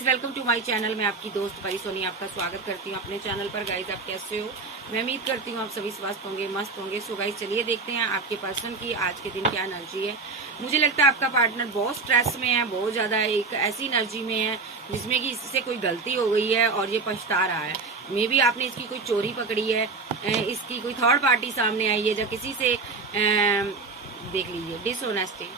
Welcome to my channel. मैं आपकी दोस्त परी सोनी आपका स्वागत करती हूँ अपने चैनल पर। गाइज आप कैसे हो? मैं उम्मीद करती हूँ आप सभी स्वस्थ होंगे, मस्त होंगे। सो गाइज चलिए देखते हैं आपके पर्सन की आज के दिन क्या एनर्जी है। मुझे लगता है आपका पार्टनर बहुत स्ट्रेस में है, बहुत ज्यादा एक ऐसी एनर्जी में है जिसमें कि इससे कोई गलती हो गई है और ये पछता रहा है। मे बी आपने इसकी कोई चोरी पकड़ी है, इसकी कोई थर्ड पार्टी सामने आई है जो किसी से देख लीजिए डिसऑनेस्टी,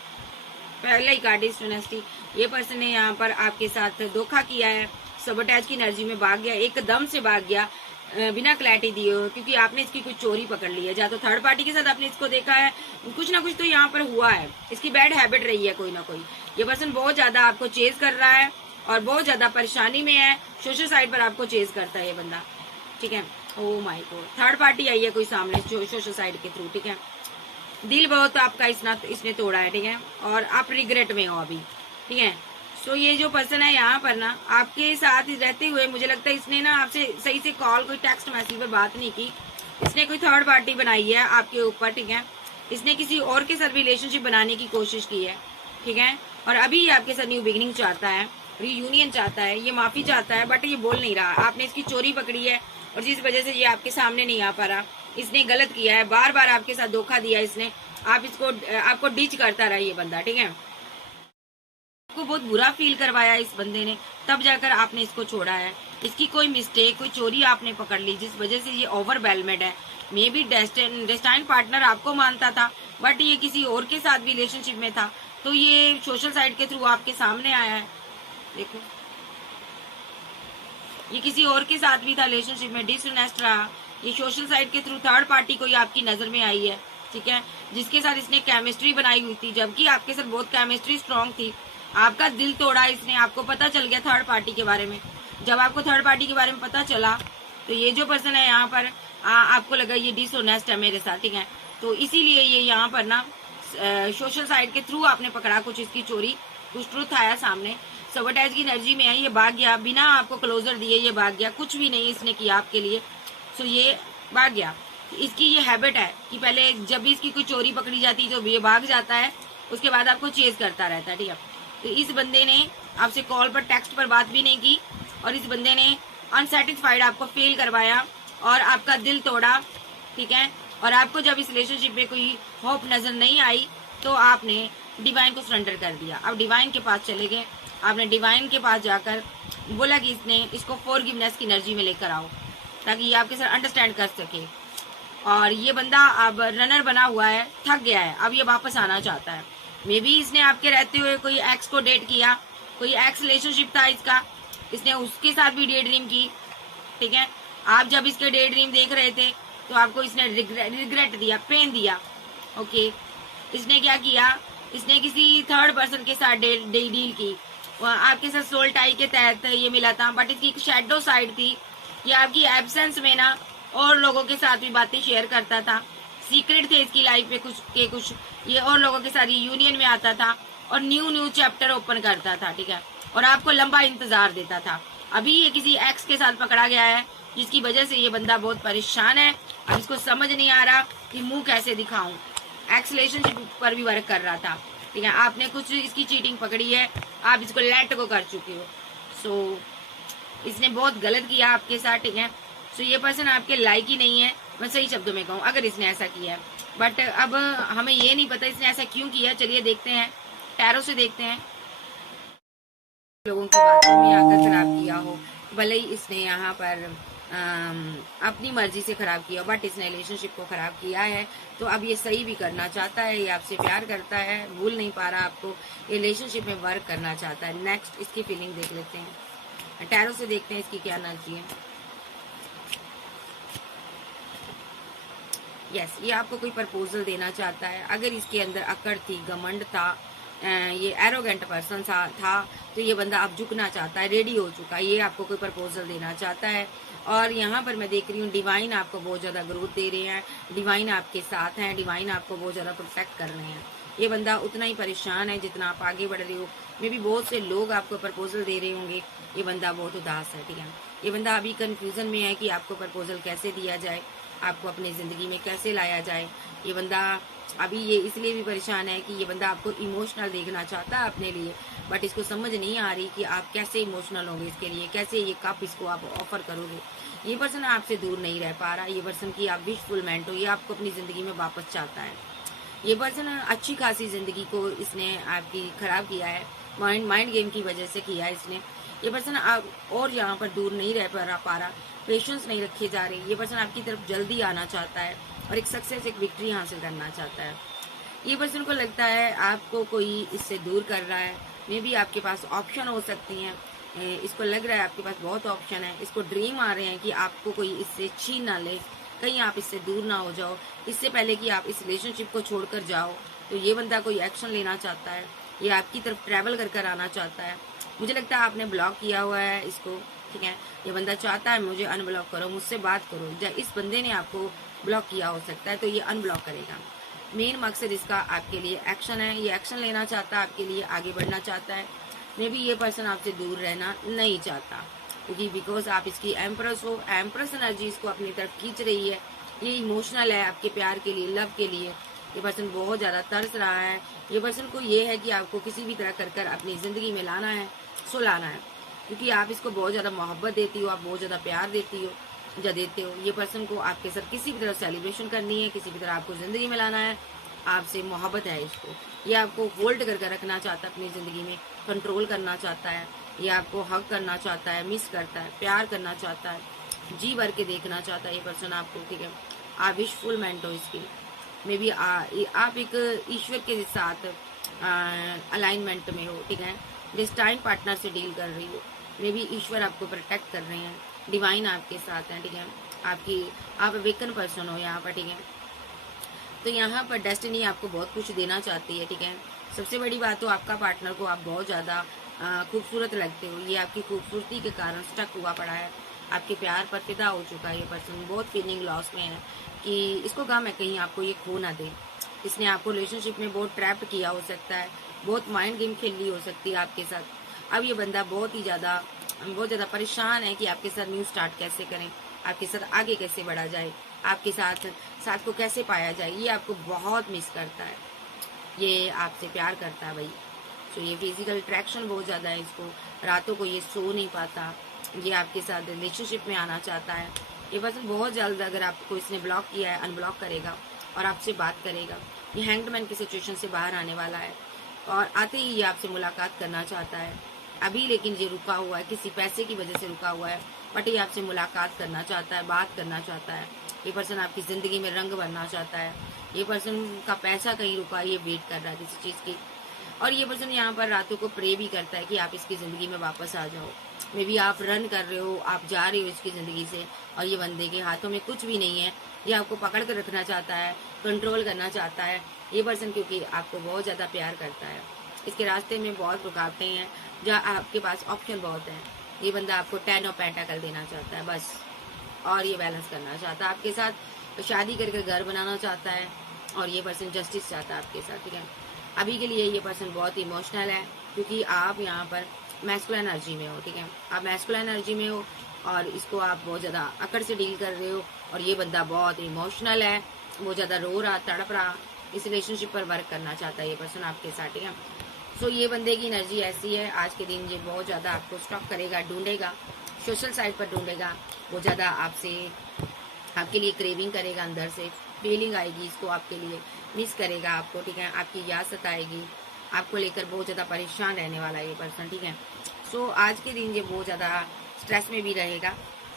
पहले ही कार्ड डिसऑनेस्टी। ये पर्सन ने यहाँ पर आपके साथ धोखा किया है, सबोटेज की एनर्जी में भाग गया, एकदम से भाग गया बिना क्लैरिटी दिए हो, क्योंकि आपने इसकी कुछ चोरी पकड़ ली है। या तो थर्ड पार्टी के साथ आपने इसको देखा है, कुछ ना कुछ तो यहाँ पर हुआ है। इसकी बैड हैबिट रही है कोई ना कोई। ये पर्सन बहुत ज्यादा आपको चेज कर रहा है और बहुत ज्यादा परेशानी में है। सोशल साइड पर आपको चेज करता है ये बंदा, ठीक है। Oh my god, third party आई है कोई सामने सोशल साइड के थ्रू, ठीक है। दिल बहुत आपका इसने तोड़ा है, ठीक है, और आप रिग्रेट में हो अभी, ठीक है। सो ये जो पर्सन है यहाँ पर ना आपके साथ रहते हुए, मुझे लगता है इसने ना आपसे सही से कॉल, कोई टेक्स्ट मैसेज पर बात नहीं की। इसने कोई थर्ड पार्टी बनाई है आपके ऊपर, ठीक है। इसने किसी और के साथ रिलेशनशिप बनाने की कोशिश की है, ठीक है। और अभी ये आपके साथ न्यू बिगिनिंग चाहता है, रीयूनियन चाहता है, ये माफी चाहता है, बट ये बोल नहीं रहा। आपने इसकी चोरी पकड़ी है और जिस वजह से ये आपके सामने नहीं आ पा रहा। इसने गलत किया है, बार बार आपके साथ धोखा दिया इसने। आपको डिच करता रहा ये बंदा, ठीक है। आपको बहुत बुरा फील करवाया इस बंदे ने, तब जाकर आपने इसको छोड़ा है। इसकी कोई मिस्टेक, कोई चोरी आपने पकड़ ली जिस वजह से ये ओवरवेलमेड है। मे बी डेस्टाइन पार्टनर आपको मानता था, बट ये किसी और के साथ रिलेशनशिप में था, तो ये सोशल साइड के थ्रू आपके सामने आया है। देखो, ये किसी और के साथ भी था रिलेशनशिप में, डिसऑनेस्ट रहा। ये सोशल साइड के थ्रू थर्ड पार्टी कोई आपकी नजर में आई है, ठीक है, जिसके साथ इसने केमिस्ट्री बनाई हुई थी, जबकि आपके साथ बहुत केमिस्ट्री स्ट्रांग थी। आपका दिल तोड़ा इसने, आपको पता चल गया थर्ड पार्टी के बारे में। जब आपको थर्ड पार्टी के बारे में पता चला तो ये जो पर्सन है यहाँ पर आपको लगा ये डिसऑनेस्ट है मेरे साथ, ठीक है। तो इसीलिए ये यहाँ पर ना सोशल साइड के थ्रू आपने पकड़ा कुछ इसकी चोरी, कुछ ट्रुथ आया सामने। सबोटेज की एनर्जी में है, ये भाग गया बिना आपको क्लोजर दिए, ये भाग गया, कुछ भी नहीं इसने किया आपके लिए। सो ये भाग गया। इसकी ये हैबिट है कि पहले जब भी इसकी कोई चोरी पकड़ी जाती है तो ये भाग जाता है, उसके बाद आपको चेज करता रहता है, ठीक है। तो इस बंदे ने आपसे कॉल पर, टेक्स्ट पर बात भी नहीं की, और इस बंदे ने अनसेटिस्फाइड आपको फेल करवाया और आपका दिल तोड़ा, ठीक है। और आपको जब इस रिलेशनशिप में कोई होप नजर नहीं आई तो आपने डिवाइन को सरेंडर कर दिया। अब डिवाइन के पास चले गए, आपने डिवाइन के पास जाकर बोला कि इसको फॉरगिवनेस की एनर्जी में लेकर आओ, ताकि ये आपके साथ अंडरस्टैंड कर सके। और ये बंदा अब रनर बना हुआ है, थक गया है, अब ये वापस आना चाहता है। मे बी इसने आपके रहते हुए कोई एक्स को डेट किया, कोई एक्स रिलेशनशिप था इसका, इसने उसके साथ भी डे ड्रीम की, ठीक है। आप जब इसके डे ड्रीम देख रहे थे तो आपको इसने रिग्रेट दिया, पेन दिया, ओके। इसने क्या किया, इसने किसी थर्ड पर्सन के साथ डील की। आपके साथ सोल टाई के तहत ये मिला था, बट इसकी शैडो साइड थी। ये आपकी एब्सेंस में ना और लोगों के साथ भी बातें शेयर करता था, सीक्रेट थे इसकी लाइफ में कुछ ये और लोगों के साथ यूनियन में आता था और न्यू चैप्टर ओपन करता था, ठीक है। और आपको लंबा इंतजार देता था। अभी ये किसी एक्स के साथ पकड़ा गया है, जिसकी वजह से ये बंदा बहुत परेशान है। अब इसको समझ नहीं आ रहा कि मुंह कैसे दिखाऊं। एक्स रिलेशनशिप पर भी वर्क कर रहा था, ठीक है। आपने कुछ इसकी चीटिंग पकड़ी है, आप इसको लेट को कर चुके हो। सो इसने बहुत गलत किया आपके साथ, ठीक है। सो ये पर्सन आपके लायक ही नहीं है, मैं सही शब्दों में कहूँ, अगर इसने ऐसा किया है। बट अब हमें ये नहीं पता इसने ऐसा क्यों किया। चलिए देखते हैं, टैरो से देखते हैं। लोगों की बातों में आकर खराब किया हो, भले ही इसने यहाँ पर अपनी मर्जी से खराब किया, बट इसने रिलेशनशिप को खराब किया है। तो अब ये सही भी करना चाहता है, ये आपसे प्यार करता है, भूल नहीं पा रहा आपको, ये रिलेशनशिप में वर्क करना चाहता है। नेक्स्ट इसकी फीलिंग देख लेते हैं, टैरो से देखते हैं इसकी क्या एनर्जी है। यस, ये आपको कोई प्रपोजल देना चाहता है। अगर इसके अंदर अकड़ थी, घमंड था, ये एरोगेंट पर्सन था, तो ये बंदा अब झुकना चाहता है, रेडी हो चुका है, ये आपको कोई प्रपोजल देना चाहता है। और यहाँ पर मैं देख रही हूँ डिवाइन आपको बहुत ज्यादा ग्रोथ दे रहे हैं, डिवाइन आपके साथ हैं, डिवाइन आपको बहुत ज्यादा प्रोटेक्ट कर रहे हैं। ये बंदा उतना ही परेशान है जितना आप आगे बढ़ रहे हो। मे भी बहुत से लोग आपको प्रपोजल दे रहे होंगे। ये बंदा बहुत उदास है, ठीक है। ये बंदा अभी कंफ्यूजन में है कि आपको प्रपोजल कैसे दिया जाए, आपको अपनी जिंदगी में कैसे लाया जाए। ये बंदा अभी ये इसलिए भी परेशान है कि ये बंदा आपको इमोशनल देखना चाहता है अपने लिए, बट इसको समझ नहीं आ रही कि आप कैसे इमोशनल होंगे इसके लिए, कैसे ये कप इसको आप ऑफर करोगे। ये पर्सन आपसे दूर नहीं रह पा रहा। ये पर्सन की आप विशफुलमेंट हो, ये आपको अपनी ज़िंदगी में वापस चाहता है। ये पर्सन अच्छी खासी ज़िंदगी को इसने आपकी ख़राब किया है, माइंड गेम की वजह से किया है इसने। ये पर्सन आप और यहाँ पर दूर नहीं रह पा रहा, पेशेंस नहीं रखे जा रहे। ये पर्सन आपकी तरफ जल्दी आना चाहता है और एक सक्सेस, एक विक्ट्री हासिल करना चाहता है। ये पर्सन को लगता है आपको कोई इससे दूर कर रहा है। मे भी आपके पास ऑप्शन हो सकती हैं, इसको लग रहा है आपके पास बहुत ऑप्शन है। इसको ड्रीम आ रहे हैं कि आपको कोई इससे छीन ना ले, कहीं आप इससे दूर ना हो जाओ। इससे पहले कि आप इस रिलेशनशिप को छोड़कर जाओ, तो ये बंदा कोई एक्शन लेना चाहता है, ये आपकी तरफ ट्रैवल कर कर आना चाहता है। मुझे लगता है आपने ब्लॉक किया हुआ है इसको, ठीक है। ये बंदा चाहता है मुझे अनब्लॉक करो, मुझसे बात करो। जब इस बंदे ने आपको ब्लॉक किया हो सकता है तो ये अनब्लॉक करेगा। मेन मकसद इसका आपके लिए एक्शन है, ये एक्शन लेना चाहता है, आपके लिए आगे बढ़ना चाहता है। मे भी ये पर्सन आपसे दूर रहना नहीं चाहता, क्योंकि बिकॉज आप इसकी एम्प्रेस हो, एम्प्रेस एनर्जी इसको अपनी तरफ खींच रही है। ये इमोशनल है आपके प्यार के लिए, लव के लिए। ये पर्सन बहुत ज़्यादा तरस रहा है। ये पर्सन को ये है कि आपको किसी भी तरह कर कर अपनी ज़िंदगी में लाना है, सुलाना है, क्योंकि आप इसको बहुत ज़्यादा मोहब्बत देती हो, आप बहुत ज़्यादा प्यार देती हो या देते हो। ये पर्सन को आपके साथ किसी भी तरह सेलिब्रेशन करनी है, किसी भी तरह आपको ज़िंदगी में लाना है, आपसे मोहब्बत है इसको। ये आपको होल्ड करके रखना चाहता है अपनी ज़िंदगी में, कंट्रोल करना चाहता है। ये आपको हक करना चाहता है, मिस करता है, प्यार करना चाहता है, जी भर के देखना चाहता है ये पर्सन आपको, ठीक है। आप विशफुलमेंट हो इसकी। मे बी आप एक ईश्वर के साथ अलाइनमेंट में हो, ठीक है। डिस्टाइन पार्टनर से डील कर रही हो, मे बी ईश्वर आपको प्रोटेक्ट कर रहे हैं, डिवाइन आपके साथ है, ठीक है। आप अवेकन पर्सन हो यहाँ पर, ठीक है। तो यहाँ पर डेस्टिनी आपको बहुत कुछ देना चाहती है, ठीक है। सबसे बड़ी बात तो आपका पार्टनर को आप बहुत ज़्यादा खूबसूरत लगते हो। ये आपकी खूबसूरती के कारण स्टक हुआ पड़ा है, आपके प्यार पर फिदा हो चुका है। ये पर्सन बहुत फीलिंग लॉस में है कि इसको गम है कहीं आपको ये खो ना दे। इसने आपको रिलेशनशिप में बहुत ट्रैप किया हो सकता है, बहुत माइंड गेम खेली हो सकती है आपके साथ। अब ये बंदा बहुत ज़्यादा परेशान है कि आपके साथ न्यू स्टार्ट कैसे करें, आपके साथ आगे कैसे बढ़ा जाए, आपके साथ को कैसे पाया जाए। ये आपको बहुत मिस करता है, ये आपसे प्यार करता है भाई। तो ये फिजिकल अट्रैक्शन बहुत ज़्यादा है इसको, रातों को ये सो नहीं पाता, ये आपके साथ रिलेशनशिप में आना चाहता है। ये पर्सन बहुत जल्द, अगर आपको इसने ब्लॉक किया है, अनब्लॉक करेगा और आपसे बात करेगा। ये हैंगमैन की सिचुएशन से बाहर आने वाला है और आते ही ये आपसे मुलाकात करना चाहता है। अभी लेकिन ये रुका हुआ है, किसी पैसे की वजह से रुका हुआ है, बट ये आपसे मुलाकात करना चाहता है, बात करना चाहता है। ये पर्सन आपकी ज़िंदगी में रंग भरना चाहता है। ये पर्सन का पैसा कहीं रुका है, ये वेट कर रहा है किसी चीज़ की। और ये पर्सन यहाँ पर रातों को प्रे भी करता है कि आप इसकी ज़िंदगी में वापस आ जाओ। मे बी आप रन कर रहे हो, आप जा रहे हो इसकी ज़िंदगी से और ये बंदे के हाथों में कुछ भी नहीं है। ये आपको पकड़ कर रखना चाहता है, कंट्रोल करना चाहता है ये पर्सन, क्योंकि आपको बहुत ज़्यादा प्यार करता है। इसके रास्ते में बहुत रुकावटें हैं, जहाँ आपके पास ऑप्शन बहुत हैं। ये बंदा आपको 10 ऑफ पेंटाकल देना चाहता है बस, और ये बैलेंस करना चाहता है आपके साथ, शादी करके घर बनाना चाहता है, और ये पर्सन जस्टिस चाहता है आपके साथ, ठीक है। अभी के लिए ये पर्सन बहुत इमोशनल है, क्योंकि आप यहाँ पर मैस्कुलिन एनर्जी में हो, ठीक है। आप मैस्कुलिन एनर्जी में हो और इसको आप बहुत ज़्यादा अकड़ से डील कर रहे हो, और ये बंदा बहुत इमोशनल है, बहुत ज़्यादा रो रहा, तड़प रहा, इस रिलेशनशिप पर वर्क करना चाहता है ये पर्सन आपके साथ, ठीक है। सो ये बंदे की एनर्जी ऐसी है, आज के दिन ये बहुत ज़्यादा आपको स्टॉक करेगा, ढूंढेगा, सोशल साइट पर ढूंढेगा, बहुत ज़्यादा आपके लिए क्रेविंग करेगा, अंदर से फीलिंग आएगी इसको आपके लिए, मिस करेगा आपको, ठीक है। आपकी याद सताएगी, आपको लेकर बहुत ज़्यादा परेशान रहने वाला है ये पर्सन, ठीक है। सो आज के दिन ये बहुत ज़्यादा स्ट्रेस में भी रहेगा।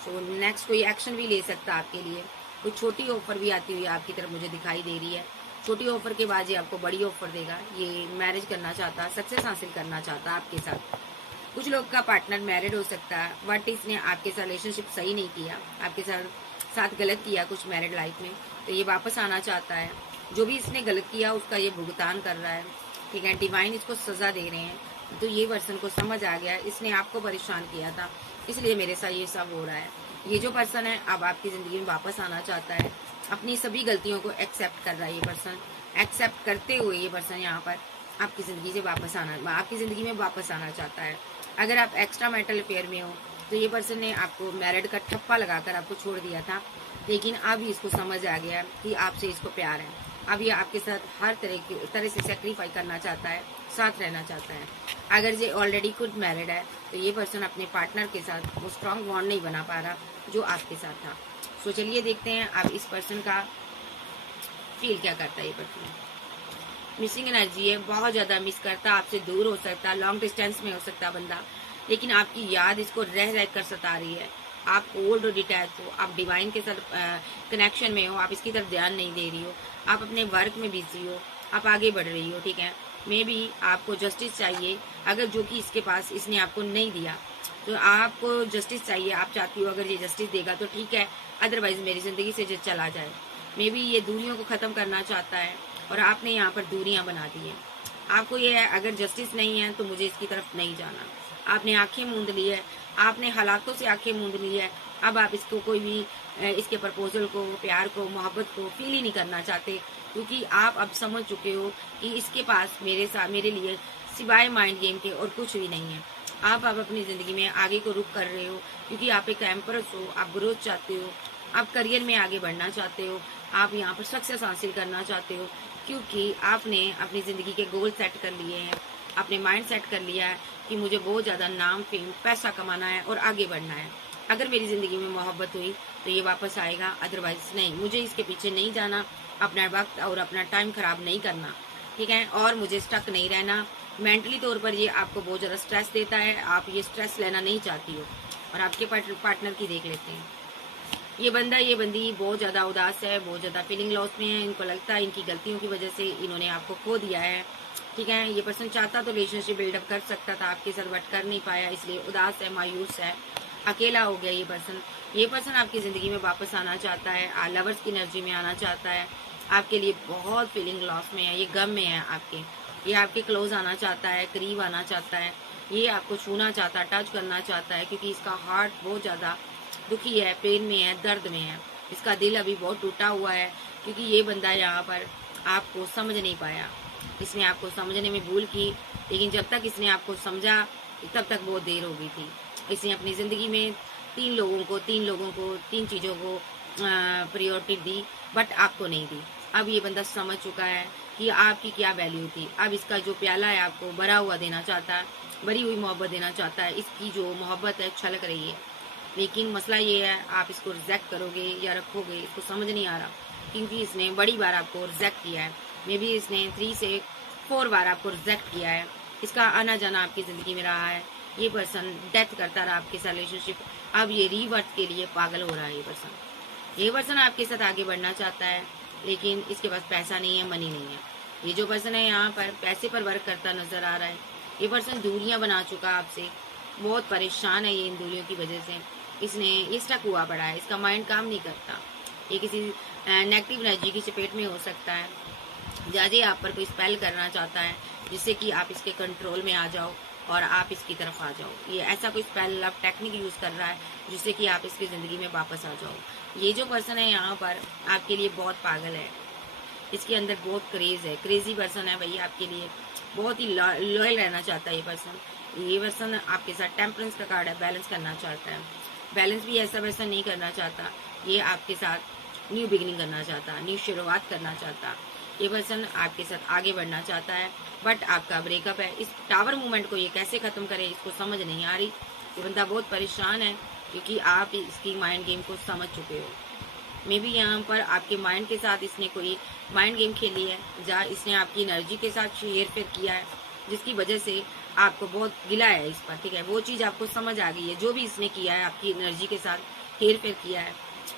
सो नेक्स्ट कोई एक्शन भी ले सकता है आपके लिए, कोई छोटी ऑफर भी आती हुई आपकी तरफ मुझे दिखाई दे रही है। छोटी ऑफर के बाद ये आपको बड़ी ऑफर देगा। ये मैरिज करना चाहता, सक्सेस हासिल करना चाहता आपके साथ। कुछ लोग का पार्टनर मैरिड हो सकता है, बट इसने आपके साथ रिलेशनशिप सही नहीं किया, आपके साथ गलत किया कुछ मैरिड लाइफ में, तो ये वापस आना चाहता है। जो भी इसने गलत किया उसका ये भुगतान कर रहा है, ठीक है। डिवाइन इसको सजा दे रहे हैं, तो ये पर्सन को समझ आ गया इसने आपको परेशान किया था, इसलिए मेरे साथ ये सब हो रहा है। ये जो पर्सन है अब आपकी ज़िंदगी में वापस आना चाहता है, अपनी सभी गलतियों को एक्सेप्ट कर रहा है ये पर्सन। एक्सेप्ट करते हुए ये पर्सन यहाँ पर आपकी ज़िंदगी से वापस आपकी ज़िंदगी में वापस आना चाहता है। अगर आप एक्स्ट्रा मैरिटल अफेयर में हो तो ये पर्सन ने आपको मैरिड का ठप्पा लगाकर आपको छोड़ दिया था, लेकिन अब इसको समझ आ गया कि आपसे इसको प्यार है। अब ये आपके साथ हर तरह से सेक्रीफाई करना चाहता है, साथ रहना चाहता है। अगर ये ऑलरेडी खुद मैरिड है तो ये पर्सन अपने पार्टनर के साथ वो स्ट्रॉन्ग बॉन्ड नहीं बना पा रहा जो आपके साथ था। सो चलिए देखते हैं अब इस पर्सन का फील क्या करता है। ये पर्सन मिसिंग एनर्जी है, बहुत ज़्यादा मिस करता, आपसे दूर हो सकता, लॉन्ग डिस्टेंस में हो सकता बंदा, लेकिन आपकी याद इसको रह रह कर सता रही है। आप ओल्ड और डिटैच हो, आप डिवाइन के साथ कनेक्शन में हो, आप इसकी तरफ ध्यान नहीं दे रही हो, आप अपने वर्क में बिजी हो, आप आगे बढ़ रही हो, ठीक है। मे भी आपको जस्टिस चाहिए, अगर जो कि इसके पास इसने आपको नहीं दिया तो आपको जस्टिस चाहिए, आप चाहती हो अगर ये जस्टिस देगा तो ठीक है, अदरवाइज मेरी ज़िंदगी से जो चला जाए। मे बी ये दूरियों को ख़त्म करना चाहता है और आपने यहाँ पर दूरियाँ बना दी हैं। आपको ये है अगर जस्टिस नहीं है तो मुझे इसकी तरफ नहीं जाना। आपने आंखें मूंद ली है, आपने हालातों से आंखें मूंद ली है। अब आप इसको कोई भी इसके प्रपोजल को, प्यार को, मोहब्बत को फील ही नहीं करना चाहते, क्योंकि आप अब समझ चुके हो कि इसके पास मेरे लिए सिवाय माइंड गेम के और कुछ भी नहीं है। आप अब अपनी ज़िंदगी में आगे को रुक कर रहे हो, क्योंकि आप एक एम्प्रेस हो, आप ग्रोथ चाहते हो, आप करियर में आगे बढ़ना चाहते हो, आप यहाँ पर सक्सेस हासिल करना चाहते हो, क्योंकि आपने अपनी ज़िंदगी के गोल सेट कर लिए हैं, आपने माइंड सेट कर लिया है कि मुझे बहुत ज़्यादा नाम, फेम, पैसा कमाना है और आगे बढ़ना है। अगर मेरी ज़िंदगी में मोहब्बत हुई तो ये वापस आएगा, अदरवाइज नहीं। मुझे इसके पीछे नहीं जाना, अपना वक्त और अपना टाइम ख़राब नहीं करना, ठीक है। और मुझे स्टक नहीं रहना। मेंटली तौर पर ये आपको बहुत ज़्यादा स्ट्रेस देता है, आप ये स्ट्रेस लेना नहीं चाहती हो। और आपके पार्टनर की देख लेते हैं। ये बंदा, ये बंदी बहुत ज़्यादा उदास है, बहुत ज़्यादा फीलिंग लॉस में है। इनको लगता है इनकी गलतियों की वजह से इन्होंने आपको खो दिया है, ठीक है। ये पर्सन चाहता तो रिलेशनशिप बिल्डअप कर सकता था आपके साथ, बट कर नहीं पाया, इसलिए उदास है, मायूस है, अकेला हो गया ये पर्सन आपकी ज़िंदगी में वापस आना चाहता है, लवर्स की एनर्जी में आना चाहता है, आपके लिए बहुत फीलिंग लॉस में है, ये गम में है आपके। ये आपके क्लोज आना चाहता है, करीब आना चाहता है, ये आपको छूना चाहता है, टच करना चाहता है, क्योंकि इसका हार्ट बहुत ज़्यादा दुखी है, पेन में है, दर्द में है। इसका दिल अभी बहुत टूटा हुआ है, क्योंकि ये बंदा यहाँ पर आपको समझ नहीं पाया। इसने आपको समझने में भूल की, लेकिन जब तक इसने आपको समझा तब तक बहुत देर हो गई थी। इसने अपनी ज़िंदगी में तीन लोगों को तीन चीज़ों को प्रायोरिटी दी, बट आपको नहीं दी। अब ये बंदा समझ चुका है कि आपकी क्या वैल्यू थी। अब इसका जो प्याला है आपको भरा हुआ देना चाहता है, भरी हुई मोहब्बत देना चाहता है। इसकी जो मोहब्बत है छलक रही है, लेकिन मसला ये है आप इसको रिजेक्ट करोगे या रखोगे, इसको समझ नहीं आ रहा, क्योंकि इसने बड़ी बार आपको रिजेक्ट किया है। मे बी इसने 3 से 4 बार आपको रिजेक्ट किया है। इसका आना जाना आपकी ज़िंदगी में रहा है। ये पर्सन डेथ करता रहा आपके साथ रिलेशनशिप, अब ये रीबर्थ के लिए पागल हो रहा है। ये पर्सन आपके साथ आगे बढ़ना चाहता है, लेकिन इसके पास पैसा नहीं है, मनी नहीं है। ये जो पर्सन है यहाँ पर पैसे पर वर्क करता नजर आ रहा है। ये पर्सन दूरियां बना चुका आपसे, बहुत परेशान है ये इन दूरियों की वजह से। ये स्टक हुआ पड़ा है, इसका माइंड काम नहीं करता। ये किसी नेगेटिव एनर्जी की चपेट में हो सकता है, ज़्यादा आप पर कोई स्पेल करना चाहता है जिससे कि आप इसके कंट्रोल में आ जाओ और आप इसकी तरफ आ जाओ। ये ऐसा कोई स्पेल आप टेक्निक यूज़ कर रहा है जिससे कि आप इसकी ज़िंदगी में वापस आ जाओ। ये जो पर्सन है यहाँ पर आपके लिए बहुत पागल है, इसके अंदर बहुत क्रेज़ है, क्रेजी पर्सन है भाई आपके लिए, बहुत ही लॉयल रहना चाहता है ये पर्सन आपके साथ टेम्परेंस का कार्ड है, बैलेंस करना चाहता है। बैलेंस भी ऐसा पर्सन नहीं करना चाहता, ये आपके साथ न्यू बिगिनिंग करना चाहता, न्यू शुरुआत करना चाहता। ये पर्सन आपके साथ आगे बढ़ना चाहता है, बट आपका ब्रेकअप है। इस टावर मूवमेंट को ये कैसे ख़त्म करे इसको समझ नहीं आ रही। ये बंदा बहुत परेशान है, क्योंकि आप इसकी माइंड गेम को समझ चुके हो। मे बी यहाँ पर आपके माइंड के साथ इसने कोई माइंड गेम खेली है, जहाँ इसने आपकी एनर्जी के साथ हेर फेर किया है, जिसकी वजह से आपको बहुत गिला है इस पर, ठीक है। वो चीज़ आपको समझ आ गई है, जो भी इसने किया है आपकी एनर्जी के साथ हेर फेर किया है।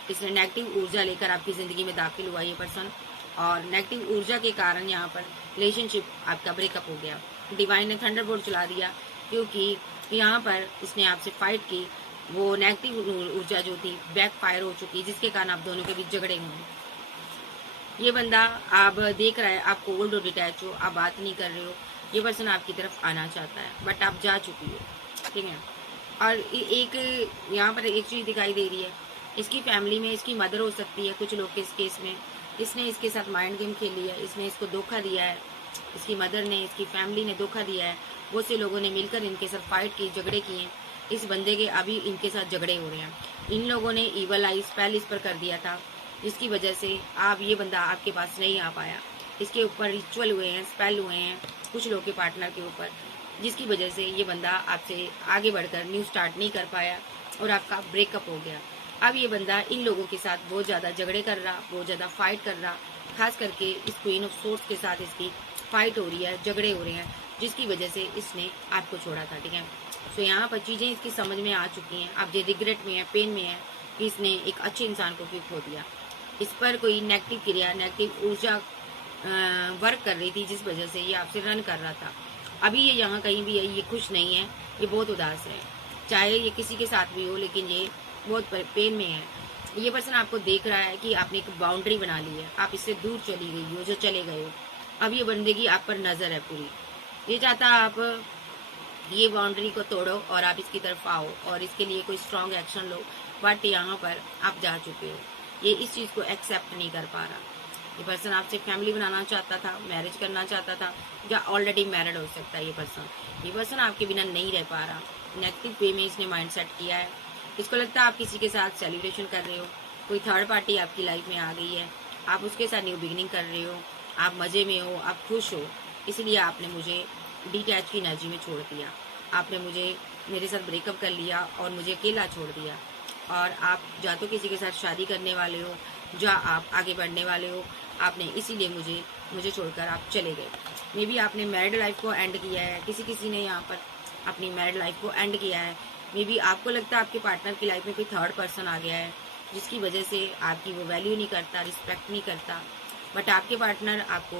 इसने नेगेटिव ऊर्जा लेकर आपकी ज़िंदगी में दाखिल हुआ ये पर्सन, और नेगेटिव ऊर्जा के कारण यहाँ पर रिलेशनशिप आपका ब्रेकअप हो गया। डिवाइन ने थंडरबोल्ट चला दिया, क्योंकि यहाँ पर इसने आपसे फाइट की, वो नेगेटिव ऊर्जा जो थी बैक फायर हो चुकी, जिसके कारण आप दोनों के बीच झगड़े हुए। ये बंदा आप देख रहा है, आप ओल्ड और डिटैच हो, आप बात नहीं कर रहे हो। ये पर्सन आपकी तरफ आना चाहता है, बट आप जा चुकी हो, ठीक है। और एक यहाँ पर एक चीज़ दिखाई दे रही है, इसकी फैमिली में इसकी मदर हो सकती है कुछ लोग के इस केस में। इसने इसके साथ माइंड गेम खेली है, इसने इसको धोखा दिया है, इसकी मदर ने, इसकी फैमिली ने धोखा दिया है। बहुत से लोगों ने मिलकर इनके साथ फाइट की, झगड़े किए। इस बंदे के अभी इनके साथ झगड़े हो रहे हैं। इन लोगों ने ईवल आई स्पेल इस पर कर दिया था, जिसकी वजह से आप ये बंदा आपके पास नहीं आ पाया। इसके ऊपर रिचुअल हुए हैं, स्पेल हुए हैं कुछ लोग के पार्टनर के ऊपर, जिसकी वजह से ये बंदा आपसे आगे बढ़कर न्यू स्टार्ट नहीं कर पाया और आपका ब्रेकअप हो गया। अब ये बंदा इन लोगों के साथ बहुत ज़्यादा झगड़े कर रहा, बहुत ज़्यादा फाइट कर रहा, खास करके इस क्वीन ऑफ सोर्ड्स के साथ इसकी फाइट हो रही है, झगड़े हो रहे हैं, जिसकी वजह से इसने आपको छोड़ा था। ठीक है, सो यहाँ पर चीज़ें इसकी समझ में आ चुकी हैं। आप ये रिग्रेट में है, पेन में है कि इसने एक अच्छे इंसान को क्यों खो दिया। इस पर कोई नेगेटिव क्रिया, नेगेटिव ऊर्जा वर्क कर रही थी, जिस वजह से ये आपसे रन कर रहा था। अभी ये यहाँ कहीं भी है, ये खुश नहीं है, ये बहुत उदास है, चाहे ये किसी के साथ भी हो, लेकिन ये बहुत पेन में है। ये पर्सन आपको देख रहा है कि आपने एक बाउंड्री बना ली है, आप इससे दूर चली गई हो, जो चले गए हो। अब ये बंदे की आप पर नजर है पूरी, ये चाहता आप ये बाउंड्री को तोड़ो और आप इसकी तरफ आओ और इसके लिए कोई स्ट्रांग एक्शन लो, बट यहाँ पर आप जा चुके हो। ये इस चीज को एक्सेप्ट नहीं कर पा रहा। ये पर्सन आपसे फैमिली बनाना चाहता था, मैरिज करना चाहता था, या ऑलरेडी मैरिड हो सकता है। ये पर्सन आपके बिना नहीं रह पा रहा। नेगेटिव वे में इसने माइंड सेट किया है। इसको लगता है आप किसी के साथ सेलिब्रेशन कर रहे हो, कोई थर्ड पार्टी आपकी लाइफ में आ गई है, आप उसके साथ न्यू बिगिनिंग कर रहे हो, आप मजे में हो, आप खुश हो, इसलिए आपने मुझे डिटैच की एनर्जी में छोड़ दिया। आपने मेरे साथ ब्रेकअप कर लिया और मुझे अकेला छोड़ दिया। और आप या तो किसी के साथ शादी करने वाले हो, या आप आगे बढ़ने वाले हो, आपने इसीलिए मुझे छोड़कर आप चले गए। मे बी आपने मैरिड लाइफ को एंड किया है, किसी ने यहाँ पर अपनी मैरिड लाइफ को एंड किया है। मे बी आपको लगता है आपके पार्टनर की लाइफ में कोई थर्ड पर्सन आ गया है, जिसकी वजह से आपकी वो वैल्यू नहीं करता, रिस्पेक्ट नहीं करता। बट आपके पार्टनर आपको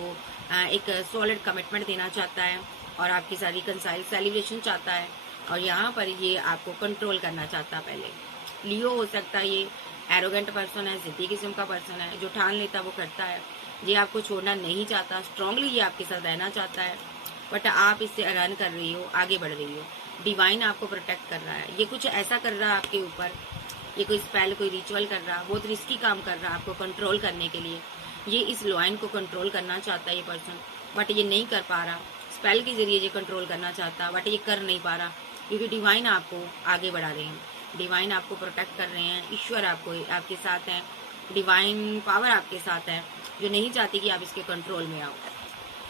एक सॉलिड कमिटमेंट देना चाहता है और आपकी सारी रिकंसाइल सेलिब्रेशन चाहता है, और यहाँ पर ये आपको कंट्रोल करना चाहता है। पहले लियो हो सकता है, ये एरोगेंट पर्सन है, जिद्दी किस्म का पर्सन है, जो ठान लेता वो करता है। ये आपको छोड़ना नहीं चाहता, स्ट्रांगली ये आपके साथ रहना चाहता है, बट आप इससे रन कर रही हो, आगे बढ़ रही हो। डिवाइन आपको प्रोटेक्ट कर रहा है, ये कुछ ऐसा कर रहा है आपके ऊपर, ये कोई स्पेल, कोई रिचुअल कर रहा है, बहुत रिस्की काम कर रहा है आपको कंट्रोल करने के लिए। ये इस लॉयन को कंट्रोल करना चाहता है ये पर्सन, बट ये नहीं कर पा रहा। स्पेल के जरिए ये कंट्रोल करना चाहता है, बट ये कर नहीं पा रहा, क्योंकि डिवाइन आपको आगे बढ़ा रहे हैं, डिवाइन आपको प्रोटेक्ट कर रहे हैं, ईश्वर आपके साथ हैं, डिवाइन पावर आपके साथ है, जो नहीं चाहती कि आप इसके कंट्रोल में आओ।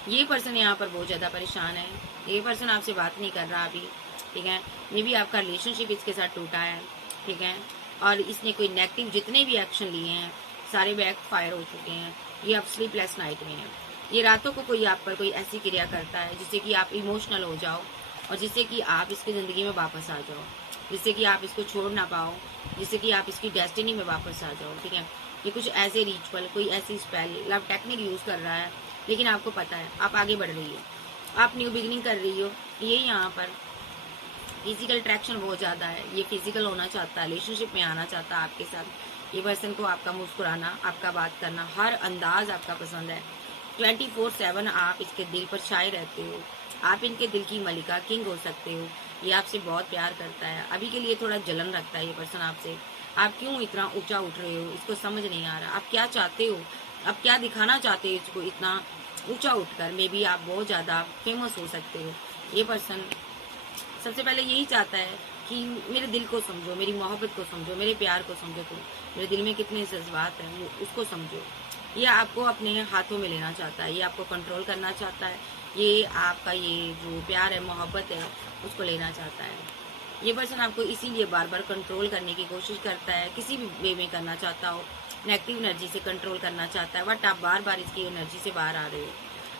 ये पर्सन यहाँ पर बहुत ज़्यादा परेशान है। ये पर्सन आपसे बात नहीं कर रहा अभी, ठीक है। मे भी आपका रिलेशनशिप इसके साथ टूटा है, ठीक है, और इसने कोई नेगेटिव जितने भी एक्शन लिए हैं सारे बैक फायर हो चुके हैं। ये आप स्लीपलेस नाइट में है। ये रातों को कोई आप पर कोई ऐसी क्रिया करता है जिससे कि आप इमोशनल हो जाओ और जिससे कि आप इसकी ज़िंदगी में वापस आ जाओ, जिससे कि आप इसको छोड़ ना पाओ, जिससे कि आप इसकी डेस्टिनी में वापस आ जाओ, ठीक है। ये कुछ ऐसे रिचुअल, कोई ऐसी स्पेल, लव टेक्निक यूज़ कर रहा है, लेकिन आपको पता है आप आगे बढ़ रही हो, आप न्यू बिगिनिंग कर रही हो। ये यहाँ पर फिजिकल अट्रैक्शन बहुत ज़्यादा है, ये फिजिकल होना चाहता है, रिलेशनशिप में आना चाहता है आपके साथ। ये पर्सन को आपका मुस्कुराना, आपका बात करना, हर अंदाज आपका पसंद है। 24/7 आप इसके दिल पर छाए रहते हो, आप इनके दिल की मलिका, किंग हो सकते हो। ये आपसे बहुत प्यार करता है, अभी के लिए थोड़ा जलन रखता है ये पर्सन आपसे। आप क्यों इतना ऊंचा उठ रहे हो, इसको समझ नहीं आ रहा। आप क्या चाहते हो, आप क्या दिखाना चाहते हो इसको इतना ऊंचा उठकर। मे बी आप बहुत ज़्यादा फेमस हो सकते हो। ये पर्सन सबसे पहले यही चाहता है कि मेरे दिल को समझो, मेरी मोहब्बत को समझो, मेरे प्यार को समझो, तुम मेरे दिल में कितने जज्बात हैं वो उसको समझो। ये आपको अपने हाथों में लेना चाहता है, ये आपको कंट्रोल करना चाहता है, ये आपका ये जो प्यार है, मोहब्बत है, उसको लेना चाहता है। ये पर्सन आपको इसीलिए बार बार कंट्रोल करने की कोशिश करता है, किसी भी वे में करना चाहता हो, नेगेटिव एनर्जी से कंट्रोल करना चाहता है, बट आप बार बार इसकी एनर्जी से बाहर आ रहे हो।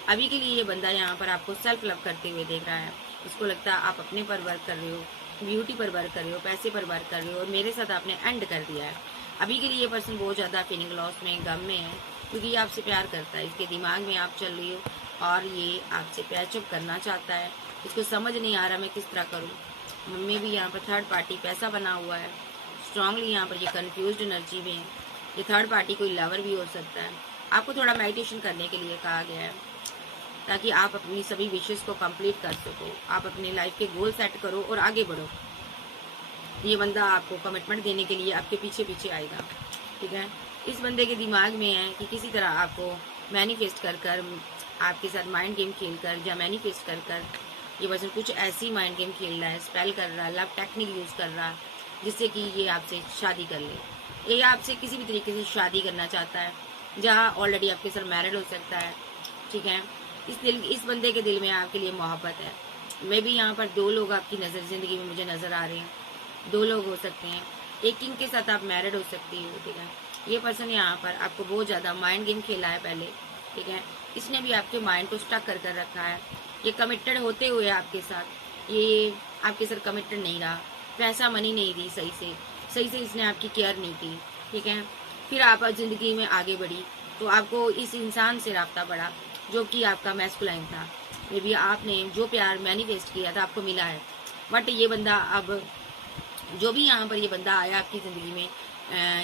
अभी के लिए ये बंदा यहाँ पर आपको सेल्फ लव करते हुए देख रहा है। इसको लगता है आप अपने पर वर्क कर रहे हो, ब्यूटी पर वर्क कर रहे हो, पैसे पर वर्क कर रहे हो, और मेरे साथ आपने एंड कर दिया है। अभी के लिए ये पर्सन बहुत ज़्यादा फीलिंग लॉस में, गम में है, क्योंकि ये आपसे प्यार करता है। इसके दिमाग में आप चल रही हो और ये आपसे पैचअप करना चाहता है। इसको समझ नहीं आ रहा मैं किस तरह करूँ। मम्मी भी यहाँ पर थर्ड पार्टी पैसा बना हुआ है, स्ट्रांगली यहाँ पर ये कन्फ्यूज्ड एनर्जी में है। ये थर्ड पार्टी कोई लवर भी हो सकता है। आपको थोड़ा मेडिटेशन करने के लिए कहा गया है, ताकि आप अपनी सभी विशेष को कंप्लीट कर सको, आप अपनी लाइफ के गोल सेट करो और आगे बढ़ो। ये बंदा आपको कमिटमेंट देने के लिए आपके पीछे पीछे आएगा, ठीक है। इस बंदे के दिमाग में है कि किसी तरह आपको मैनिफेस्ट कर कर, आपके साथ माइंड गेम खेल कर या मैनिफेस्ट कर कर ये पर्सन कुछ ऐसी माइंड गेम खेल रहा है, स्पेल कर रहा है, लव टेक्निक यूज़ कर रहा है, जिससे कि ये आपसे शादी कर ले। ये आपसे किसी भी तरीके से शादी करना चाहता है, जहाँ ऑलरेडी आपके साथ मैरिड हो सकता है, ठीक है। इस बंदे के दिल में आपके लिए मोहब्बत है, मे भी यहाँ पर 2 लोग आपकी जिंदगी में मुझे नजर आ रहे हैं, 2 लोग हो सकते हैं। एक किंग के साथ आप मैरिड हो सकती हो, ठीक है। ये पर्सन यहाँ पर आपको बहुत ज्यादा माइंड गेम खेला है पहले, ठीक है। इसने भी आपके माइंड को स्टक कर रखा है। ये कमिटेड होते हुए आपके साथ ये आपके साथ कमिटेड नहीं रहा, पैसा मनी नहीं दी सही से इसने आपकी केयर नहीं की, ठीक है। फिर आप जिंदगी में आगे बढ़ी तो आपको इस इंसान से राब्ता पड़ा जो कि आपका मैस्कुलाइन था। मे बी आपने जो प्यार मैनिफेस्ट किया था आपको मिला है, बट ये बंदा अब जो भी यहाँ पर ये बंदा आया आपकी जिंदगी में,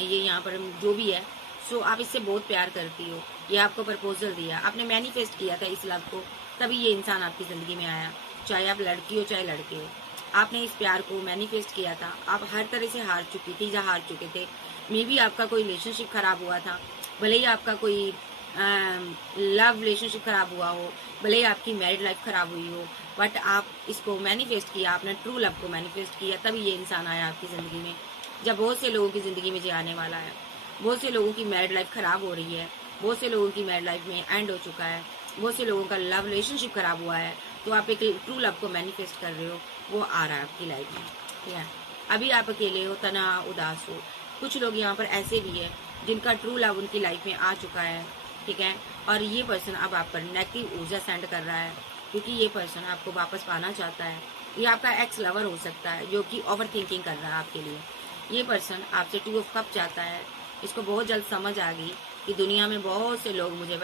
ये यहाँ पर जो भी है, सो आप इससे बहुत प्यार करती हो। ये आपको प्रपोजल दिया, आपने मैनिफेस्ट किया था इस लव को, तभी ये इंसान आपकी जिंदगी में आया। चाहे आप लड़की हो चाहे लड़के हो, आपने इस प्यार को मैनिफेस्ट किया था। आप हर तरह से हार चुकी थी या हार चुके थे। मे बी आपका कोई रिलेशनशिप खराब हुआ था, भले ही आपका कोई लव रिलेशनशिप खराब हुआ हो, भले ही आपकी मैरिड लाइफ खराब हुई हो, बट आप इसको मैनिफेस्ट किया, आपने ट्रू लव को मैनिफेस्ट किया, तभी ये इंसान आया आपकी ज़िंदगी में। जब बहुत से लोगों की ज़िंदगी में ये आने वाला है, बहुत से लोगों की मैरिड लाइफ खराब हो रही है, बहुत से लोगों की मैरिड लाइफ में एंड हो चुका है, बहुत से लोगों का लव रिलेशनशिप खराब हुआ है, तो आप एक ट्रू लव को मैनिफेस्ट कर रहे हो, वो आ रहा है आपकी लाइफ में, ठीक है। अभी आप अकेले हो, तन्हा, उदास हो। कुछ लोग यहाँ पर ऐसे भी है जिनका ट्रू लव उनकी लाइफ में आ चुका है, ठीक है, और ये पर्सन अब आप पर नेगेटिव ऊर्जा सेंड कर रहा है, क्योंकि ये पर्सन आपको वापस पाना चाहता है। ये आपका एक्स लवर हो सकता है जो कि ओवर थिंकिंग कर रहा है आपके लिए। ये पर्सन आपसे 2 ऑफ कप चाहता है। इसको बहुत जल्द समझ आ गई कि दुनिया में बहुत से लोग मुझे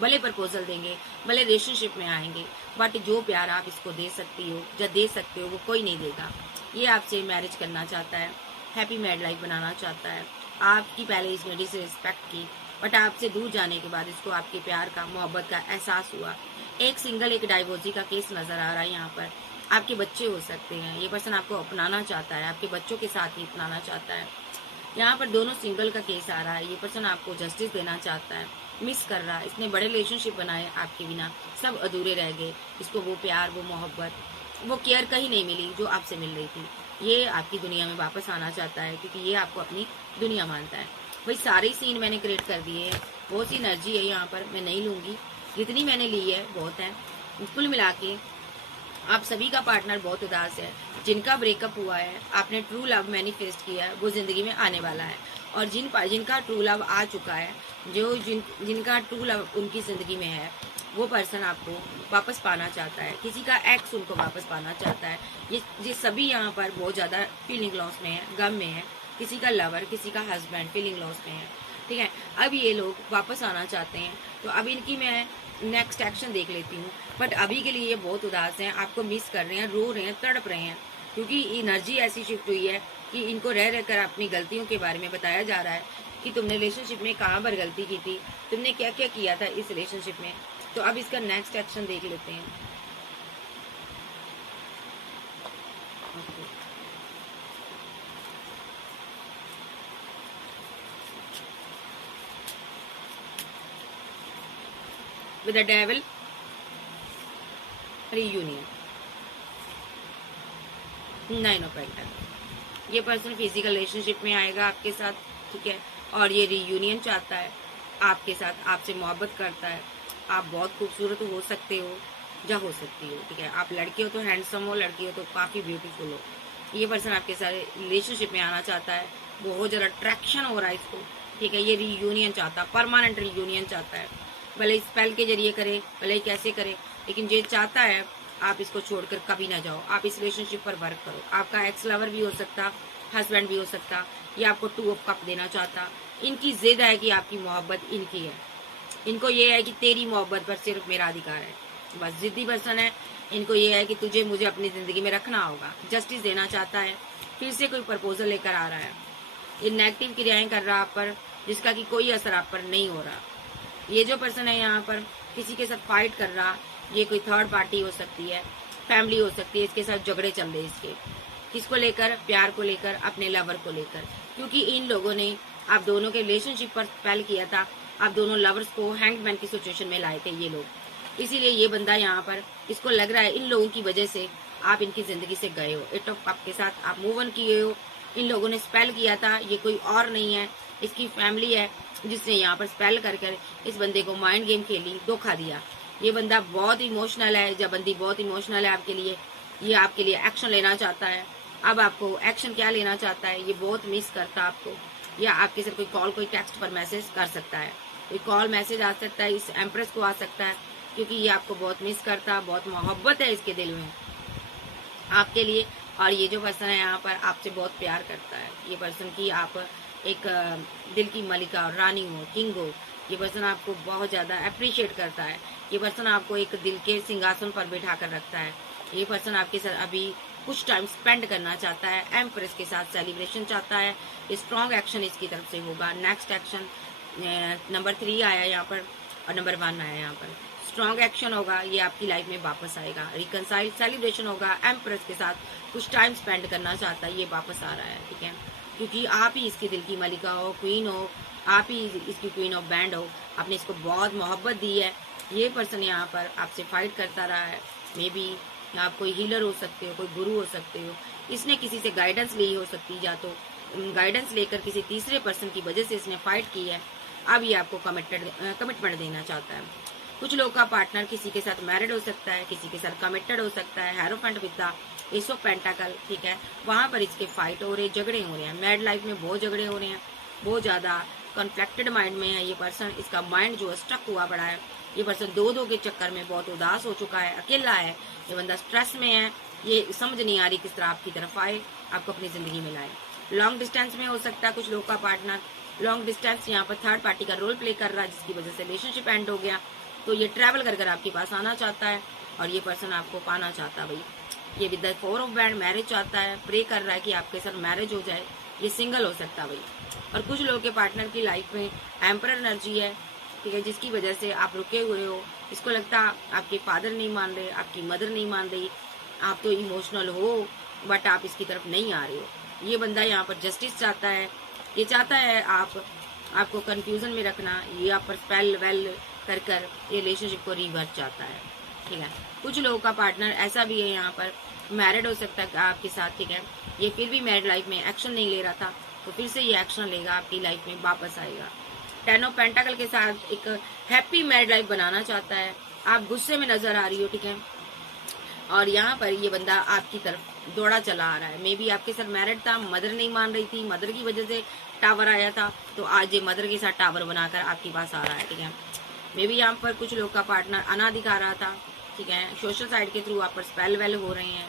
भले प्रपोजल देंगे, भले रिलेशनशिप में आएंगे, बट जो प्यार आप इसको दे सकती हो या दे सकते हो वो कोई नहीं देगा। ये आपसे मैरिज करना चाहता है, हैप्पी मैरिड लाइफ बनाना चाहता है। आपकी पहले इसने डिसरिस्पेक्ट की, बट आपसे दूर जाने के बाद इसको आपके प्यार का, मोहब्बत का एहसास हुआ। एक सिंगल एक डाइवोर्सी का केस नजर आ रहा है यहाँ पर। आपके बच्चे हो सकते हैं, ये पर्सन आपको अपनाना चाहता है, आपके बच्चों के साथ ही अपनाना चाहता है। यहाँ पर दोनों सिंगल का केस आ रहा है। ये पर्सन आपको जस्टिस देना चाहता है, मिस कर रहा है। इसने बड़े रिलेशनशिप बनाए आपके बिना, सब अधूरे रह गए। इसको वो प्यार, वो मोहब्बत, वो केयर कहीं नहीं मिली जो आपसे मिल रही थी। ये आपकी दुनिया में वापस आना चाहता है क्योंकि ये आपको अपनी दुनिया मानता है। भाई सारे सीन मैंने क्रिएट कर दिए हैं, बहुत सी एनर्जी है यहाँ पर, मैं नहीं लूंगी, जितनी मैंने ली है बहुत है। कुल मिला के आप सभी का पार्टनर बहुत उदास है। जिनका ब्रेकअप हुआ है, आपने ट्रू लव मैनिफेस्ट किया है, वो जिंदगी में आने वाला है। और जिनका ट्रू लव आ चुका है, जिनका ट्रू लव उनकी जिंदगी में है, वो पर्सन आपको वापस पाना चाहता है। किसी का एक्स उनको वापस पाना चाहता है। ये सभी यहाँ पर बहुत ज्यादा फीलिंग लॉस में है, गम में है। किसी का लवर, किसी का हस्बैंड फीलिंग लॉस में है, ठीक है। अब ये लोग वापस आना चाहते हैं, तो अब इनकी मैं नेक्स्ट एक्शन देख लेती हूँ। बट अभी के लिए ये बहुत उदास हैं, आपको मिस कर रहे हैं, रो रहे हैं, तड़प रहे हैं, क्योंकि एनर्जी ऐसी शिफ्ट हुई है कि इनको रह रहकर अपनी गलतियों के बारे में बताया जा रहा है कि तुमने रिलेशनशिप में कहाँ पर गलती की थी, तुमने क्या क्या किया था इस रिलेशनशिप में। तो अब इसका नेक्स्ट एक्शन देख लेते हैं। With the devil, reunion, 9 of pentacle. ये पर्सन फिजिकल रिलेशनशिप में आएगा आपके साथ, ठीक है, और ये रीयूनियन चाहता है आपके साथ, आपसे मोहब्बत करता है। आप बहुत खूबसूरत हो सकते हो या हो सकती हो, ठीक है। आप लड़के हो तो हैंडसम हो, लड़की हो तो काफी ब्यूटीफुल हो। ये पर्सन आपके साथ रिलेशनशिप में आना चाहता है, बहुत ज्यादा अट्रैक्शन हो रहा है इसको, ठीक है। ये रीयूनियन चाहता है, परमानेंट रीयूनियन चाहता है, भले स्पेल के जरिए करे, भले कैसे करे, लेकिन ये चाहता है आप इसको छोड़कर कभी ना जाओ। आप इस रिलेशनशिप पर वर्क करो। आपका एक्स लवर भी हो सकता, हस्बैंड भी हो सकता, ये आपको 2 ऑफ कप देना चाहता। इनकी जिद है कि आपकी मोहब्बत इनकी है, इनको ये है कि तेरी मोहब्बत पर सिर्फ मेरा अधिकार है। बस जिद्दी पर्सन है, इनको ये है कि तुझे मुझे अपनी जिंदगी में रखना होगा। जस्टिस देना चाहता है, फिर से कोई प्रपोजल लेकर आ रहा है। ये नेगेटिव क्रियाएं कर रहा है आप पर, जिसका कि कोई असर आप पर नहीं हो रहा। ये जो पर्सन है यहाँ पर किसी के साथ फाइट कर रहा, ये कोई थर्ड पार्टी हो सकती है, फैमिली हो सकती है, इसके साथ झगड़े चल रहे इसके, किसको लेकर, प्यार को लेकर, अपने लवर को लेकर, क्योंकि इन लोगों ने आप दोनों के रिलेशनशिप पर स्पेल किया था। आप दोनों लवर्स को हैंगमैन की सिचुएशन में लाए थे ये लोग। इसीलिए ये बंदा यहाँ पर, इसको लग रहा है इन लोगों की वजह से आप इनकी जिंदगी से गए हो। 8 ऑफ कप के साथ आप मूव ऑन किए हो। इन लोगों ने स्पेल किया था, ये कोई और नहीं है, इसकी फैमिली है जिसने यहाँ पर स्पेल कर इस बंदे को माइंड गेम खेली, धोखा दिया। ये बंदा बहुत इमोशनल है, जब बंदी बहुत इमोशनल है आपके लिए, ये आपके लिए एक्शन लेना चाहता है। अब आपको एक्शन क्या लेना चाहता है, ये बहुत मिस करता है आपको, या आपके सिर्फ कोई कॉल कोई टेक्स्ट पर मैसेज कर सकता है, कोई कॉल मैसेज आ सकता है, इस एम्प्रेस को आ सकता है, क्योंकि ये आपको बहुत मिस करता है, बहुत मोहब्बत है इसके दिल में आपके लिए। और ये जो पर्सन है यहाँ पर आपसे बहुत प्यार करता है। ये पर्सन की आप एक दिल की मलिका और रानी हो, किंग हो। ये पर्सन आपको बहुत ज़्यादा अप्रिशिएट करता है। ये पर्सन आपको एक दिल के सिंहासन पर बैठा कर रखता है। ये पर्सन आपके साथ अभी कुछ टाइम स्पेंड करना चाहता है, एम्प्रेस के साथ सेलिब्रेशन चाहता है। स्ट्रॉन्ग एक्शन इसकी तरफ से होगा। नेक्स्ट एक्शन नंबर 3 आया यहाँ पर और नंबर 1 आया यहाँ पर। स्ट्रॉन्ग एक्शन होगा, ये आपकी लाइफ में वापस आएगा। रिकनसाइल सेलिब्रेशन होगा, एम्प्रेस के साथ कुछ टाइम स्पेंड करना चाहता है, ये वापस आ रहा है, ठीक है, क्योंकि आप ही इसके दिल की मलिका हो, क्वीन हो, आप ही इसकी क्वीन ऑफ बैंड हो। आपने इसको बहुत मोहब्बत दी है। ये पर्सन यहाँ पर आपसे फाइट करता रहा है। मे बी आप कोई हीलर हो सकते हो, कोई गुरु हो सकते हो। इसने किसी से गाइडेंस ली हो सकती, या तो गाइडेंस लेकर किसी तीसरे पर्सन की वजह से इसने फाइट की है। अब ये आपको कमिटमेंट देना चाहता है। कुछ लोग का पार्टनर किसी के साथ मैरिड हो सकता है, किसी के साथ कमिटेड हो सकता है। Hierophant with the ace of pentacle, ठीक है, वहां पर इसके फाइट हो रहे, झगड़े हो रहे हैं। मैरिड लाइफ में बहुत झगड़े हो रहे हैं, बहुत ज्यादा कॉन्फ्लिक्टेड माइंड में है ये पर्सन। इसका माइंड जो है स्टक हुआ पड़ा है। ये पर्सन दो के चक्कर में बहुत उदास हो चुका है, अकेला है। ये बंदा स्ट्रेस में है, ये समझ नहीं आ रही किस तरह आपकी तरफ आए, आपको अपनी जिंदगी में लाए। लॉन्ग डिस्टेंस में हो सकता है कुछ लोग का पार्टनर। लॉन्ग डिस्टेंस यहाँ पर थर्ड पार्टी का रोल प्ले कर रहा है, जिसकी वजह से रिलेशनशिप एंड हो गया। तो ये ट्रैवल कर आपके पास आना चाहता है और ये पर्सन आपको पाना चाहता है भाई। ये with the 4 of band marriage चाहता है, प्रे कर रहा है कि आपके साथ मैरिज हो जाए। ये सिंगल हो सकता है भाई। और कुछ लोगों के पार्टनर की लाइफ में एम्परर एनर्जी है, ठीक है, जिसकी वजह से आप रुके हुए हो। इसको लगता आपके फादर नहीं मान रहे, आपकी मदर नहीं मान रही, आप तो इमोशनल हो बट आप इसकी तरफ नहीं आ रहे हो। ये बंदा यहाँ पर जस्टिस चाहता है। ये चाहता है आपको कंफ्यूजन में रखना। ये आप पर स्पेल वेल कर ये रिलेशनशिप को रिवर्स चाहता है, ठीक है। कुछ लोगों का पार्टनर ऐसा भी है यहाँ पर मैरिड हो सकता है आपके साथ, ठीक है। ये फिर भी मैरिड लाइफ में एक्शन नहीं ले रहा था, तो फिर से ये एक्शन लेगा, आपकी लाइफ में वापस आएगा। 10 ऑफ पेंटाकल के साथ एक हैप्पी मैरिड लाइफ बनाना चाहता है। आप गुस्से में नजर आ रही हो, ठीक है, और यहाँ पर ये बंदा आपकी तरफ दौड़ा चला आ रहा है। मे बी आपके साथ मैरिड था, मदर नहीं मान रही थी, मदर की वजह से टावर आया था, तो आज ये मदर के साथ टावर बनाकर आपके पास आ रहा है, ठीक है। मे बी यहाँ पर कुछ लोग का पार्टनर अना दिखा रहा था, ठीक है, सोशल साइड के थ्रू आप पर स्पेल वेल हो रहे हैं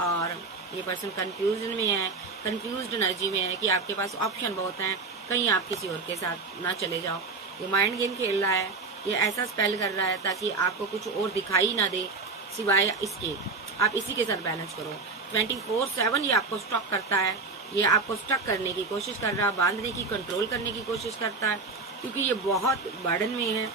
और ये पर्सन कंफ्यूजन में है, कंफ्यूज्ड एनर्जी में है कि आपके पास ऑप्शन बहुत हैं, कहीं आप किसी और के साथ ना चले जाओ। ये माइंड गेम खेल रहा है, ये ऐसा स्पेल कर रहा है ताकि आपको कुछ और दिखाई ना दे सिवाय इसके, आप इसी के साथ बैलेंस करो। 24/7 ये आपको स्टॉक करता है, ये आपको स्टक करने की कोशिश कर रहा है, बांधने की, कंट्रोल करने की कोशिश करता है, क्योंकि ये बहुत बर्डन में है।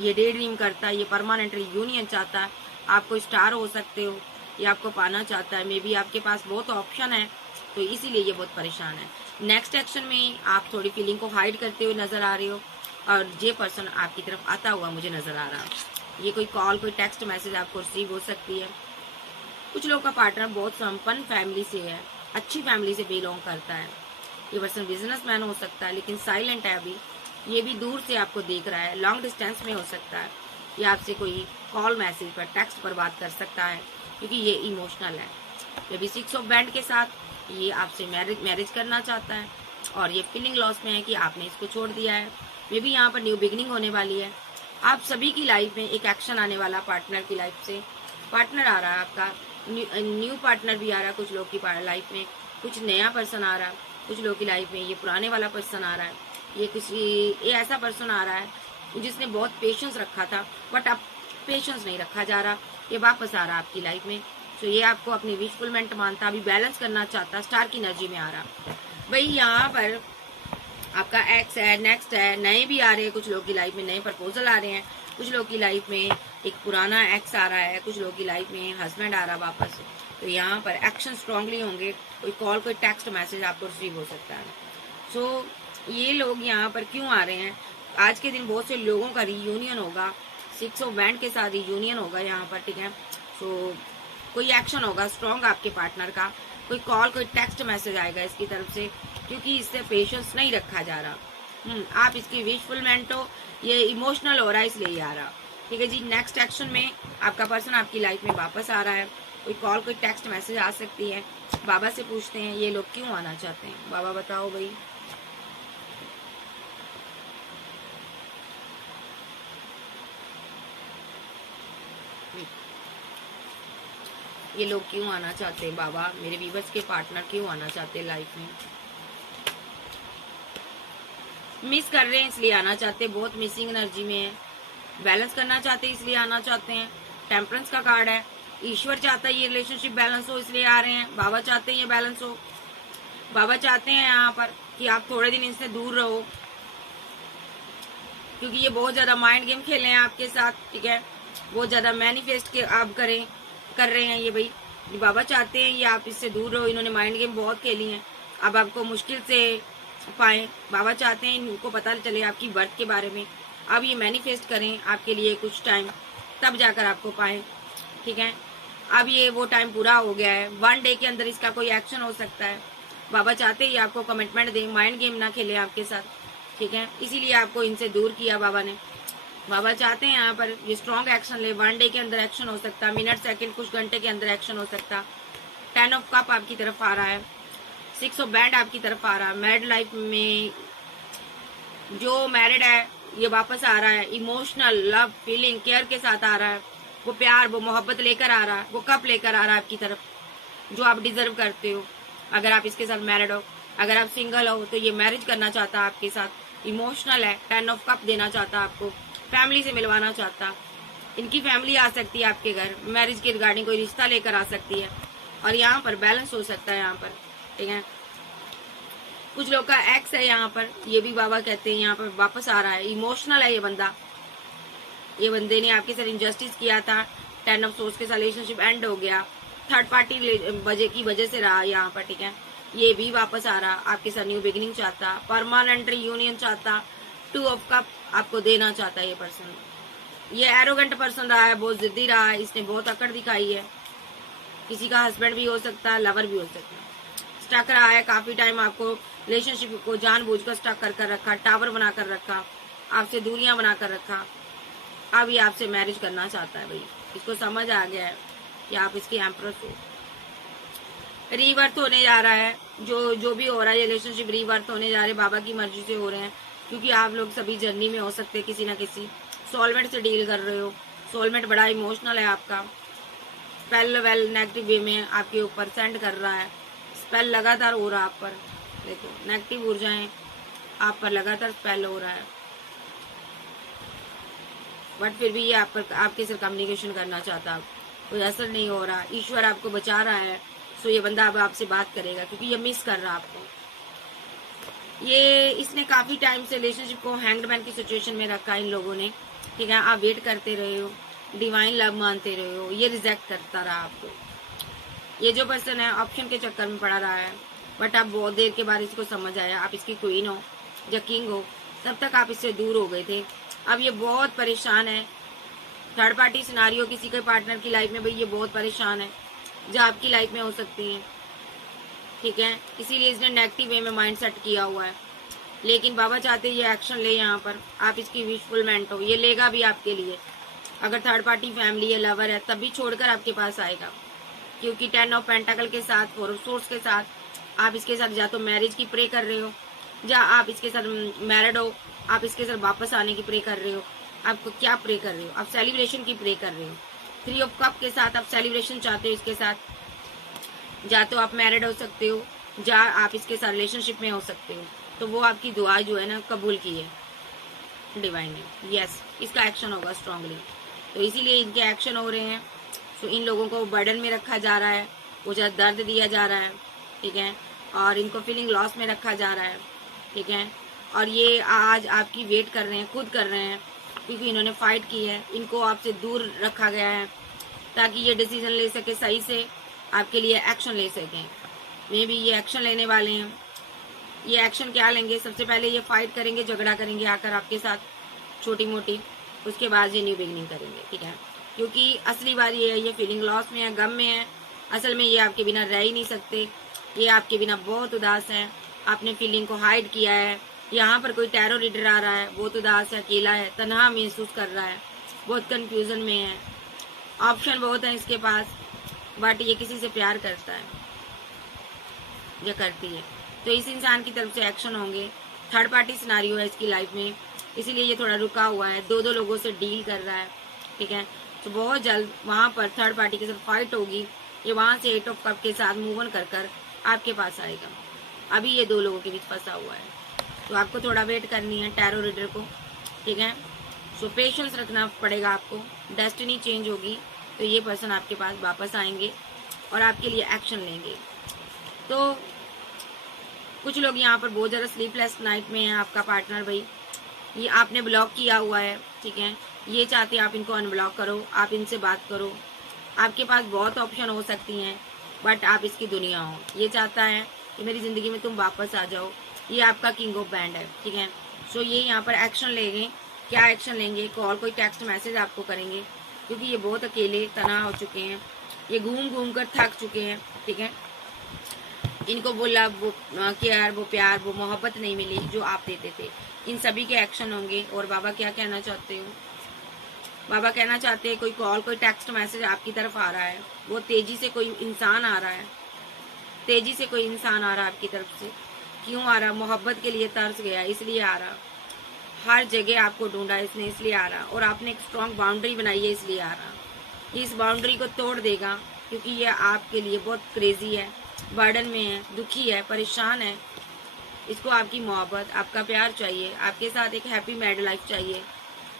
ये डे ड्रीम करता है, ये परमानेंट यूनियन चाहता है, आप कोई स्टार हो सकते हो, ये आपको पाना चाहता है। मे बी आपके पास बहुत ऑप्शन है, तो इसीलिए ये बहुत परेशान है। नेक्स्ट एक्शन में आप थोड़ी फीलिंग को हाइड करते हुए नजर आ रहे हो और ये पर्सन आपकी तरफ आता हुआ मुझे नजर आ रहा है। ये कोई कॉल, कोई टेक्स्ट मैसेज आपको रिसीव हो सकती है। कुछ लोगों का पार्टनर बहुत संपन्न फैमिली से है, अच्छी फैमिली से बिलोंग करता है। ये पर्सन बिजनेसमैन हो सकता है लेकिन साइलेंट है अभी, ये भी दूर से आपको देख रहा है। लॉन्ग डिस्टेंस में हो सकता है, ये आपसे कोई कॉल मैसेज पर टेक्स्ट पर बात कर सकता है क्योंकि ये इमोशनल है। ये भी 6 ऑफ बैंड के साथ ये आपसे मैरिज करना चाहता है और ये फीलिंग लॉस में है कि आपने इसको छोड़ दिया है। मे भी यहाँ पर न्यू बिगनिंग होने वाली है। आप सभी की लाइफ में एक एक्शन आने वाला, पार्टनर की लाइफ से पार्टनर आ रहा है आपका, न्यू पार्टनर भी आ रहा है। कुछ लोग की लाइफ में कुछ नया पर्सन आ रहा है, कुछ लोग की लाइफ में ये पुराने वाला पर्सन आ रहा है। ये ऐसा पर्सन आ रहा है जिसने बहुत पेशेंस रखा था बट अब पेशेंस नहीं रखा जा रहा, ये वापस आ रहा है आपकी लाइफ में। तो ये आपको अपनी विशफुलमेंट मानता, अभी बैलेंस करना चाहता, स्टार की एनर्जी में आ रहा। भाई यहाँ पर आपका एक्स है, नेक्स्ट है, नए भी आ रहे हैं। कुछ लोग की लाइफ में नए प्रपोजल आ रहे हैं, कुछ लोग की लाइफ में एक पुराना एक्स आ रहा है, कुछ लोग की लाइफ में हस्बैंड आ रहा है वापस। तो यहाँ पर एक्शन स्ट्रांगली होंगे, कोई कॉल, कोई टेक्स्ट मैसेज आपको रिसीव हो सकता है। सो ये लोग यहाँ पर क्यों आ रहे हैं? आज के दिन बहुत से लोगों का रियूनियन होगा, 6 ऑफ बैंड के साथ रियूनियन होगा यहाँ पर, ठीक है। सो कोई एक्शन होगा स्ट्रॉन्ग आपके पार्टनर का, कोई कॉल, कोई टेक्स्ट मैसेज आएगा इसकी तरफ से, क्योंकि इससे पेशेंस नहीं रखा जा रहा। आप इसकी विशफुलमेंट हो, ये इमोशनल हो रहा है इसलिए आ रहा। ठीक है जी। नेक्स्ट एक्शन में आपका पर्सन आपकी लाइफ में वापस आ रहा है। कोई कॉल, कोई टेक्स्ट मैसेज आ सकती है। बाबा से पूछते हैं ये लोग क्यों आना चाहते हैं। बाबा बताओ भाई। ये लोग क्यों आना चाहते हैं बाबा, मेरे व्यूअर्स के पार्टनर क्यों आना चाहते हैं लाइफ में। मिस कर रहे हैं इसलिए आना चाहते हैं, बहुत मिसिंग एनर्जी में है। बैलेंस करना चाहते हैं इसलिए आना चाहते हैं। टेम्परेंस का कार्ड है। ईश्वर चाहता है ये रिलेशनशिप बैलेंस हो इसलिए आ रहे हैं। बाबा चाहते हैं ये बैलेंस हो। बाबा चाहते हैं यहाँ पर कि आप थोड़े दिन इनसे दूर रहो, क्योंकि ये बहुत ज्यादा माइंड गेम खेले हैं आपके साथ। ठीक है, बहुत ज्यादा मैनिफेस्ट के आप कर रहे हैं ये भाई। बाबा चाहते हैं ये आप इससे दूर रहो। इन्होंने माइंड गेम बहुत खेली हैं, अब आपको मुश्किल से पाए। बाबा चाहते हैं इनको पता चले आपकी बर्थ के बारे में। अब ये मैनिफेस्ट करें आपके लिए कुछ टाइम, तब जाकर आपको पाए। ठीक है, अब ये वो टाइम पूरा हो गया है। 1 डे के अंदर इसका कोई एक्शन हो सकता है। बाबा चाहते हैं आपको कमिटमेंट दें, माइंड गेम ना खेले आपके साथ। ठीक है, इसीलिए आपको इनसे दूर किया बाबा ने। बाबा चाहते हैं यहाँ पर ये स्ट्रॉन्ग एक्शन ले। 1 डे के अंदर एक्शन हो सकता, मिनट सेकंड कुछ घंटे के अंदर एक्शन हो सकता। 10 ऑफ कप आपकी तरफ आ रहा है। 6 ऑफ बैंड आपकी तरफ आ रहा है। मैरिड लाइफ में जो मैरिड है ये वापस आ रहा है। इमोशनल लव फीलिंग केयर के साथ आ रहा है। वो प्यार, वो मोहब्बत लेकर आ रहा है। वो कप लेकर आ रहा है आपकी तरफ, जो आप डिजर्व करते हो। अगर आप इसके साथ मैरिड हो, अगर आप सिंगल हो तो ये मैरिज करना चाहता है आपके साथ। इमोशनल है। 10 ऑफ कप देना चाहता आपको, फैमिली से मिलवाना चाहता। इनकी फैमिली आ सकती है आपके घर, मैरिज के रिगार्डिंग कोई रिश्ता लेकर आ सकती है, और यहाँ पर बैलेंस हो सकता है यहाँ पर। ठीक है, कुछ लोग का एक्स है यहाँ पर, ये भी बाबा कहते हैं यहाँ पर वापस आ रहा है। इमोशनल है ये बंदा, ये बंदे ने आपके साथ इनजस्टिस किया था। 10 ऑफ सोर्स के साथ रिलेशनशिप एंड हो गया। थर्ड पार्टी वजह से रहा यहाँ पर। ठीक है, ये भी वापस आ रहा, आपके साथ न्यू बिगिनिंग चाहता, परमानेंट यूनियन चाहता। 2 ऑफ कप आपको देना चाहता है ये पर्सन। ये एरोगेंट पर्सन रहा है, बहुत जिद्दी रहा है, इसने बहुत अकड़ दिखाई है। किसी का हस्बैंड भी हो सकता है, लवर भी हो सकता है। स्टक रहा है काफी टाइम, आपको रिलेशनशिप को जानबूझकर स्टक कर रखा, टावर बनाकर रखा, आपसे दूरियां बनाकर रखा। अब ये आपसे मैरिज करना चाहता है भाई। इसको समझ आ गया है कि आप इसकी एम्प्रेस हो। रीबर्थ होने जा रहा है, जो भी हो रहा है, रिलेशनशिप रीबर्थ होने जा रहे, बाबा की मर्जी से हो रहे हैं, क्योंकि आप लोग सभी जर्नी में हो सकते हैं किसी ना किसी सोलमेट से डील कर रहे हो। सोलमेट बड़ा इमोशनल है आपका। स्पेल वेल नेगेटिव वे में आपके ऊपर सेंड कर रहा है। स्पेल लगातार हो रहा है आप पर। देखो, नेगेटिव ऊर्जाएं आप पर लगातार स्पेल हो रहा है, बट फिर भी ये आप पर आपके साथ कम्युनिकेशन करना चाहता है, कोई असर नहीं हो रहा। ईश्वर आपको बचा रहा है, सो ये बंदा अब आपसे बात करेगा, क्योंकि ये मिस कर रहा है आपको। ये इसने काफी टाइम से रिलेशनशिप को हैंगड की सिचुएशन में रखा इन लोगों ने। ठीक है, आप वेट करते रहे हो, डिवाइन लव मानते रहे हो, ये रिजेक्ट करता रहा आपको। ये जो पर्सन है ऑप्शन के चक्कर में पड़ा रहा है, बट आप बहुत देर के बाद इसको समझ आया, आप इसकी क्वीन हो या किंग हो, तब तक आप इससे दूर हो गए थे। अब ये बहुत परेशान है। थर्ड पार्टी सिनारियो किसी के पार्टनर की लाइफ में भाई ये बहुत परेशान है, जो आपकी लाइफ में हो सकती है। ठीक है, इसीलिए इसने नेगेटिव वे में माइंड सेट किया हुआ है, लेकिन बाबा चाहते ये एक्शन ले यहाँ पर, आप इसकी विशफुलमेंट हो। ये लेगा भी आपके लिए। अगर थर्ड पार्टी फैमिली है, लवर है, तब भी छोड़कर आपके पास आएगा, क्योंकि 10 ऑफ पेंटाकल के साथ, 4 ऑफ सोर्स के साथ आप इसके साथ या तो मैरिज की प्रे कर रहे हो, या आप इसके साथ मैरिड हो, आप इसके साथ वापस आने की प्रे कर रहे हो। आपको क्या प्रे कर रहे हो? आप सेलिब्रेशन की प्रे कर रहे हो। 3 ऑफ कप के साथ आप सेलिब्रेशन चाहते हो इसके साथ, या तो आप मैरिड हो सकते हो, या आप इसके साथ रिलेशनशिप में हो सकते हो। तो वो आपकी दुआ जो है ना कबूल की है डिवाइन ने। यस, इसका एक्शन होगा स्ट्रांगली, तो इसीलिए इनके एक्शन हो रहे हैं। तो इन लोगों को बर्डन में रखा जा रहा है, वो ज्यादा दर्द दिया जा रहा है। ठीक है, और इनको फीलिंग लॉस में रखा जा रहा है। ठीक है, और ये आज आपकी वेट कर रहे हैं, खुद कर रहे हैं, क्योंकि इन्होंने फाइट की है। इनको आपसे दूर रखा गया है ताकि ये डिसीजन ले सके, सही से आपके लिए एक्शन ले सकें। मे भी ये एक्शन लेने वाले हैं। ये एक्शन क्या लेंगे? सबसे पहले ये फाइट करेंगे, झगड़ा करेंगे आकर आपके साथ छोटी मोटी, उसके बाद ये न्यू बिगिनिंग करेंगे। ठीक है, क्योंकि असली बात ये है, ये फीलिंग लॉस में है, गम में है। असल में ये आपके बिना रह ही नहीं सकते, ये आपके बिना बहुत उदास है। आपने फीलिंग को हाइड किया है। यहाँ पर कोई टैरो रीडर आ रहा है, बहुत उदास है, अकेला है, तन्हा महसूस कर रहा है। बहुत कंफ्यूजन में है, ऑप्शन बहुत है इसके पास, बट ये किसी से प्यार करता है या करती है, तो इस इंसान की तरफ से एक्शन होंगे। थर्ड पार्टी सिनारियो है इसकी लाइफ में, इसीलिए ये थोड़ा रुका हुआ है, दो दो लोगों से डील कर रहा है, ठीक है। तो बहुत जल्द वहां पर थर्ड पार्टी के साथ फाइट होगी, ये वहां से 8 ऑफ कप के साथ मूव ऑन कर आपके पास आएगा। अभी ये दो लोगों के बीच फंसा हुआ है, तो आपको थोड़ा वेट करनी है टैरो रीडर को, ठीक है। सो पेशेंस रखना पड़ेगा आपको। डेस्टिनी चेंज होगी तो ये पर्सन आपके पास वापस आएंगे और आपके लिए एक्शन लेंगे। तो कुछ लोग यहाँ पर बहुत ज़्यादा स्लीपलेस नाइट में है। आपका पार्टनर भाई, ये आपने ब्लॉक किया हुआ है, ठीक है। ये चाहते हैं आप इनको अनब्लॉक करो, आप इनसे बात करो। आपके पास बहुत ऑप्शन हो सकती हैं, बट आप इसकी दुनिया हो। ये चाहता है कि मेरी ज़िंदगी में तुम वापस आ जाओ। ये आपका किंग ऑफ बैंड है, ठीक है। सो ये यहाँ पर एक्शन लेंगे। क्या एक्शन लेंगे? कॉल, कोई टेक्स्ट मैसेज आपको करेंगे, क्योंकि ये बहुत अकेले तना हो चुके हैं, ये घूम घूम कर थक चुके हैं, ठीक है। इनको बोला वो केयर, वो प्यार, वो मोहब्बत नहीं मिली जो आप देते थे। इन सभी के एक्शन होंगे। और बाबा क्या कहना चाहते हो? बाबा कहना चाहते हैं कोई कॉल, कोई टेक्स्ट मैसेज आपकी तरफ आ रहा है, वो तेजी से कोई इंसान आ रहा है, तेजी से कोई इंसान आ रहा है आपकी तरफ से। क्यों आ रहा? मोहब्बत के लिए तरस गया इसलिए आ रहा, हर जगह आपको ढूंढा इसने इसलिए आ रहा, और आपने एक स्ट्रॉन्ग बाउंड्री बनाई है इसलिए आ रहा। इस बाउंड्री को तोड़ देगा, क्योंकि ये आपके लिए बहुत क्रेजी है, बर्डन में है, दुखी है, परेशान है। इसको आपकी मोहब्बत, आपका प्यार चाहिए, आपके साथ एक हैप्पी मैरिड लाइफ चाहिए।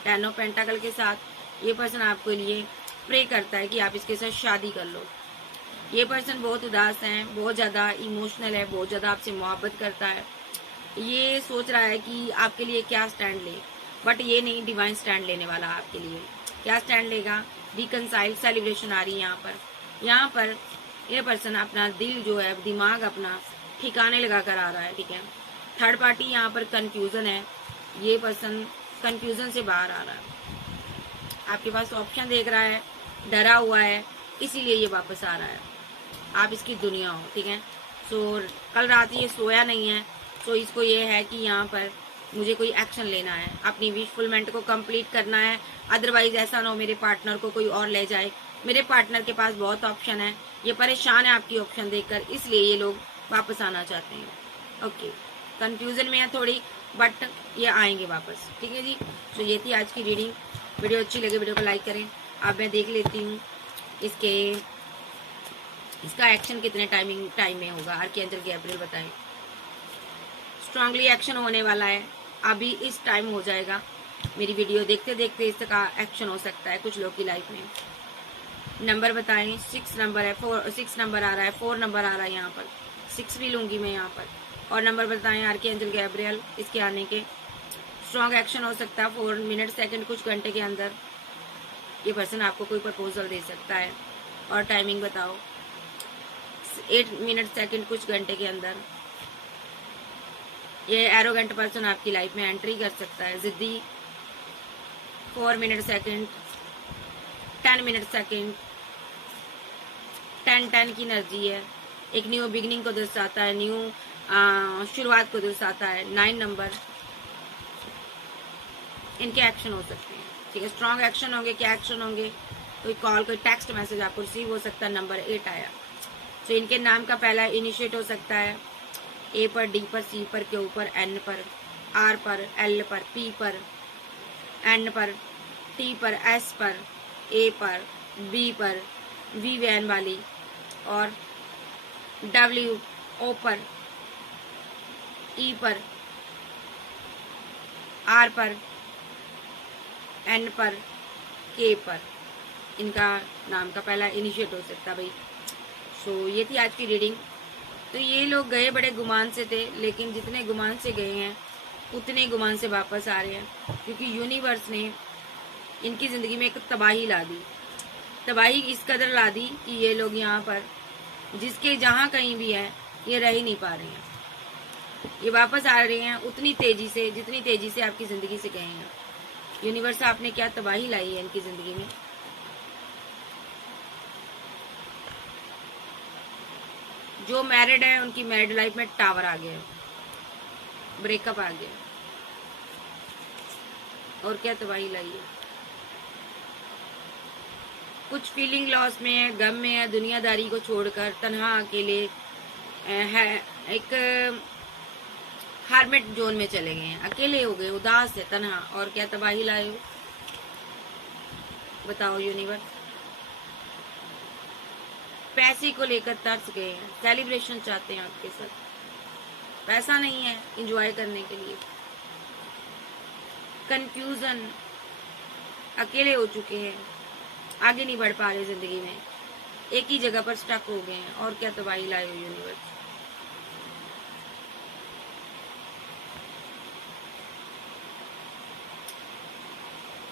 10 ऑफ पेंटाकल के साथ ये पर्सन आपके लिए प्रे करता है कि आप इसके साथ शादी कर लो। ये पर्सन बहुत उदास है, बहुत ज़्यादा इमोशनल है, बहुत ज़्यादा आपसे मोहब्बत करता है। ये सोच रहा है कि आपके लिए क्या स्टैंड ले, बट ये नहीं डिवाइन स्टैंड लेने वाला आपके लिए। क्या स्टैंड लेगा? रिकनसाइल सेलिब्रेशन आ रही है यहाँ पर। यहाँ पर ये पर्सन अपना दिल जो है, दिमाग अपना ठिकाने लगा कर आ रहा है, ठीक है। थर्ड पार्टी यहाँ पर कंफ्यूजन है, ये पर्सन कंफ्यूजन से बाहर आ रहा है, आपके पास ऑप्शन देख रहा है, डरा हुआ है, इसीलिए ये वापस आ रहा है। आप इसकी दुनिया हो, ठीक है। सो कल रात ये सोया नहीं है, तो इसको ये है कि यहाँ पर मुझे कोई एक्शन लेना है, अपनी विश फुलमेंट को कंप्लीट करना है। अदरवाइज ऐसा ना हो मेरे पार्टनर को कोई और ले जाए। मेरे पार्टनर के पास बहुत ऑप्शन है, ये परेशान है आपकी ऑप्शन देखकर, इसलिए ये लोग वापस आना चाहते हैं। ओके, कंफ्यूजन में है थोड़ी, बट ये आएंगे वापस, ठीक है जी। तो ये थी आज की रीडिंग। वीडियो अच्छी लगे वीडियो को लाइक करें। अब मैं देख लेती हूँ इसका एक्शन कितने टाइम में होगा। आर्कएंजल गैब्रियल बताएं। स्ट्रांगली एक्शन होने वाला है, अभी इस टाइम हो जाएगा। मेरी वीडियो देखते देखते इसका एक्शन हो सकता है कुछ लोग की लाइफ में। नंबर बताएं। 6 नंबर है, 6 नंबर आ रहा है, 4 नंबर आ रहा है, यहाँ पर 6 भी लूंगी मैं यहाँ पर। और नंबर बताएं आर्कएंजल गैब्रियल इसके आने के। स्ट्रॉन्ग एक्शन हो सकता है 4 मिनट सेकंड, कुछ घंटे के अंदर ये पर्सन आपको कोई प्रपोजल दे सकता है। और टाइमिंग बताओ। 8 मिनट सेकंड, कुछ घंटे के अंदर ये एरोगेंट पर्सन आपकी लाइफ में एंट्री कर सकता है। जिद्दी 4 मिनट सेकंड, 10 मिनट सेकंड, 10 की एनर्जी है, एक न्यू बिगिनिंग को दर्शाता है, न्यू शुरुआत को दर्शाता है। 9 नंबर, इनके एक्शन हो सकते हैं, ठीक है। स्ट्रॉन्ग एक्शन होंगे। क्या एक्शन होंगे? कोई कॉल, कोई टेक्स्ट मैसेज आपको रिसीव हो सकता है। नंबर 8 आया, तो इनके नाम का पहला इनिशिएट हो सकता है। ए पर, डी पर, सी पर, क्यू पर, एन पर, आर पर, एल पर, पी पर, एन पर, टी पर, एस पर, ए पर, बी पर, वी वैन वाली, और डब्ल्यू, ओ पर, ई पर, आर पर, एन पर, के पर, इनका नाम का पहला इनिशिएट हो सकता है भाई। सो ये थी आज की रीडिंग। तो ये लोग गए बड़े गुमान से थे, लेकिन जितने गुमान से गए हैं उतने गुमान से वापस आ रहे हैं, क्योंकि यूनिवर्स ने इनकी ज़िंदगी में एक तबाही ला दी। तबाही इस कदर ला दी कि ये लोग यहाँ पर जिसके जहाँ कहीं भी है ये रह ही नहीं पा रहे हैं। ये वापस आ रहे हैं उतनी तेजी से जितनी तेजी से आपकी ज़िंदगी से गए हैं। यूनिवर्स आपने क्या तबाही लाई है इनकी ज़िंदगी में। जो मैरिड है उनकी मैरिड लाइफ में टावर आ गया, ब्रेकअप आ गया, और क्या तबाही लाई है। कुछ फीलिंग लॉस में है, गम में है, दुनियादारी को छोड़कर तन्हा अकेले है, एक हार्मेट जोन में चले गए हैं, अकेले हो गए, उदास है, तन्हा। और क्या तबाही लाए हो बताओ यूनिवर्स। पैसे को लेकर तरस गए हैं, सेलिब्रेशन चाहते हैं आपके साथ, पैसा नहीं है एंजॉय करने के लिए। कंफ्यूजन, अकेले हो चुके हैं, आगे नहीं बढ़ पा रहे जिंदगी में, एक ही जगह पर स्टक हो गए हैं। और क्या तबाही लाए हो यूनिवर्स।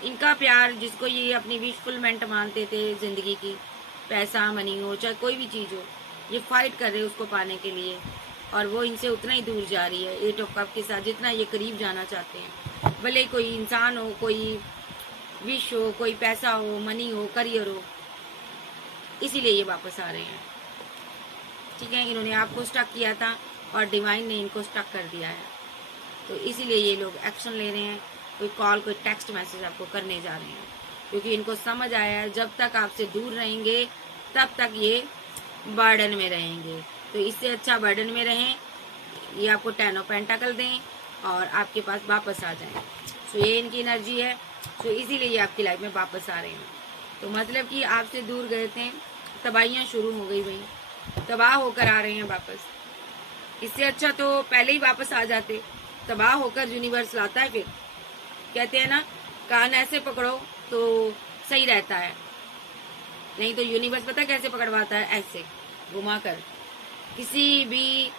इनका प्यार जिसको ये अपनी विशफुलमेंट मानते थे जिंदगी की, पैसा मनी हो चाहे कोई भी चीज हो, ये फाइट कर रहे हैं उसको पाने के लिए, और वो इनसे उतना ही दूर जा रही है 8 ऑफ कप के साथ जितना ये करीब जाना चाहते हैं। भले कोई इंसान हो, कोई विश हो, कोई पैसा हो, मनी हो, करियर हो, इसीलिए ये वापस आ रहे हैं। ठीक है, इन्होंने आपको स्टक किया था और डिवाइन ने इनको स्टक कर दिया है, तो इसीलिए ये लोग एक्शन ले रहे हैं। कोई कॉल, कोई टेक्स्ट मैसेज आपको करने जा रहे हैं, क्योंकि इनको समझ आया है जब तक आपसे दूर रहेंगे तब तक ये बर्डन में रहेंगे। तो इससे अच्छा बर्डन में रहें, ये आपको 10 ऑफ पेंटाकल दें और आपके पास वापस आ जाएं। सो ये इनकी एनर्जी है, सो इसीलिए ये आपकी लाइफ में वापस आ रहे हैं। तो मतलब कि आपसे दूर गए थे, तबाहियां शुरू हो गई भाई, तबाह होकर आ रहे हैं वापस। इससे अच्छा तो पहले ही वापस आ जाते, तबाह होकर यूनिवर्स लाता है। फिर कहते हैं ना, कान ऐसे पकड़ो तो सही रहता है, नहीं तो यूनिवर्स पता कैसे पकड़वाता है, ऐसे घुमाकर। किसी भी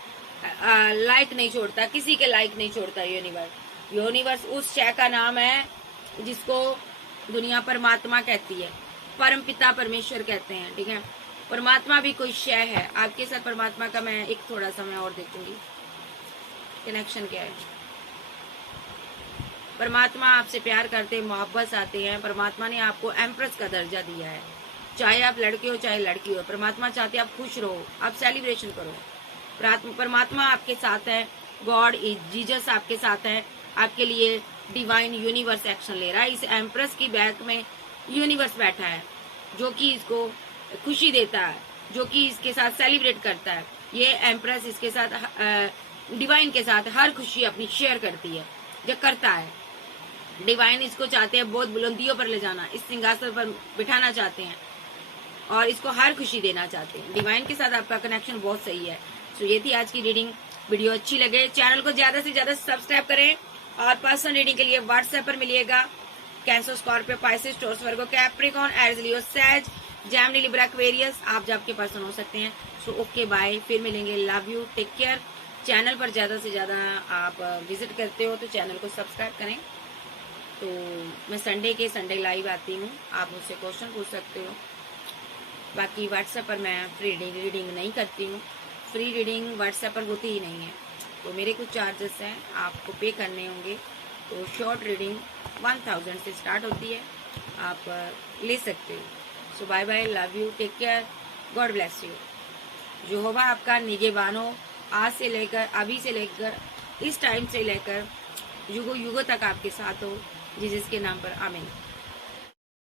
लाइक नहीं छोड़ता, किसी के लाइक नहीं छोड़ता यूनिवर्स। यूनिवर्स उस शय का नाम है जिसको दुनिया परमात्मा कहती है, परम पिता परमेश्वर कहते हैं। ठीक है, परमात्मा भी कोई शय है। आपके साथ परमात्मा का मैं एक थोड़ा सा मैं और देखूंगी कनेक्शन क्या है। परमात्मा आपसे प्यार करते, मोहब्बत आते हैं। परमात्मा ने आपको एम्प्रेस का दर्जा दिया है, चाहे आप लड़के हो चाहे लड़की हो। परमात्मा चाहते हैं आप खुश रहो, आप सेलिब्रेशन करो। परमात्मा आपके साथ है, गॉड इज जीसस आपके साथ है। आपके लिए डिवाइन यूनिवर्स एक्शन ले रहा है। इस एम्प्रेस की बैक में यूनिवर्स बैठा है जो कि इसको खुशी देता है, जो कि इसके साथ सेलिब्रेट करता है। ये एम्प्रेस इसके साथ डिवाइन के साथ हर खुशी अपनी शेयर करती है, जो करता है। डिवाइन इसको चाहते हैं बहुत बुलंदियों पर ले जाना, इस सिंहासन पर बिठाना चाहते हैं और इसको हर खुशी देना चाहते हैं। डिवाइन के साथ आपका कनेक्शन बहुत सही है। सो ये थी आज की रीडिंग। वीडियो अच्छी लगे चैनल को ज्यादा से ज्यादा सब्सक्राइब करें और पर्सनल रीडिंग के लिए व्हाट्सएप पर मिलिएगा। कैंसर, स्कॉर्पियो, पाइसेस, टॉरस, वर्गो, कैप्रिकॉर्न, एरीज, लियो, सैज, जेमिनी, लिब्रा, एक्वेरियस आप जब के पर्सन हो सकते हैं। सो ओके बाय, फिर मिलेंगे। Love you, take care. Channel पर ज्यादा से ज्यादा आप विजिट करते हो तो चैनल को सब्सक्राइब करें। तो मैं संडे के संडे लाइव आती हूँ, आप मुझसे क्वेश्चन पूछ सकते हो। बाकी व्हाट्सएप पर मैं फ्री रीडिंग नहीं करती हूँ, फ्री रीडिंग व्हाट्सएप पर होती ही नहीं है। तो मेरे कुछ चार्जेस हैं, आपको पे करने होंगे। तो शॉर्ट रीडिंग 1000 से स्टार्ट होती है, आप ले सकते हो। So bye bye, love you, take care, God bless you. यहोवा आपका निगहबान हो, आज से लेकर, अभी से लेकर, इस टाइम से लेकर युगों युगों तक आपके साथ हो, जिसके नाम पर आमीन।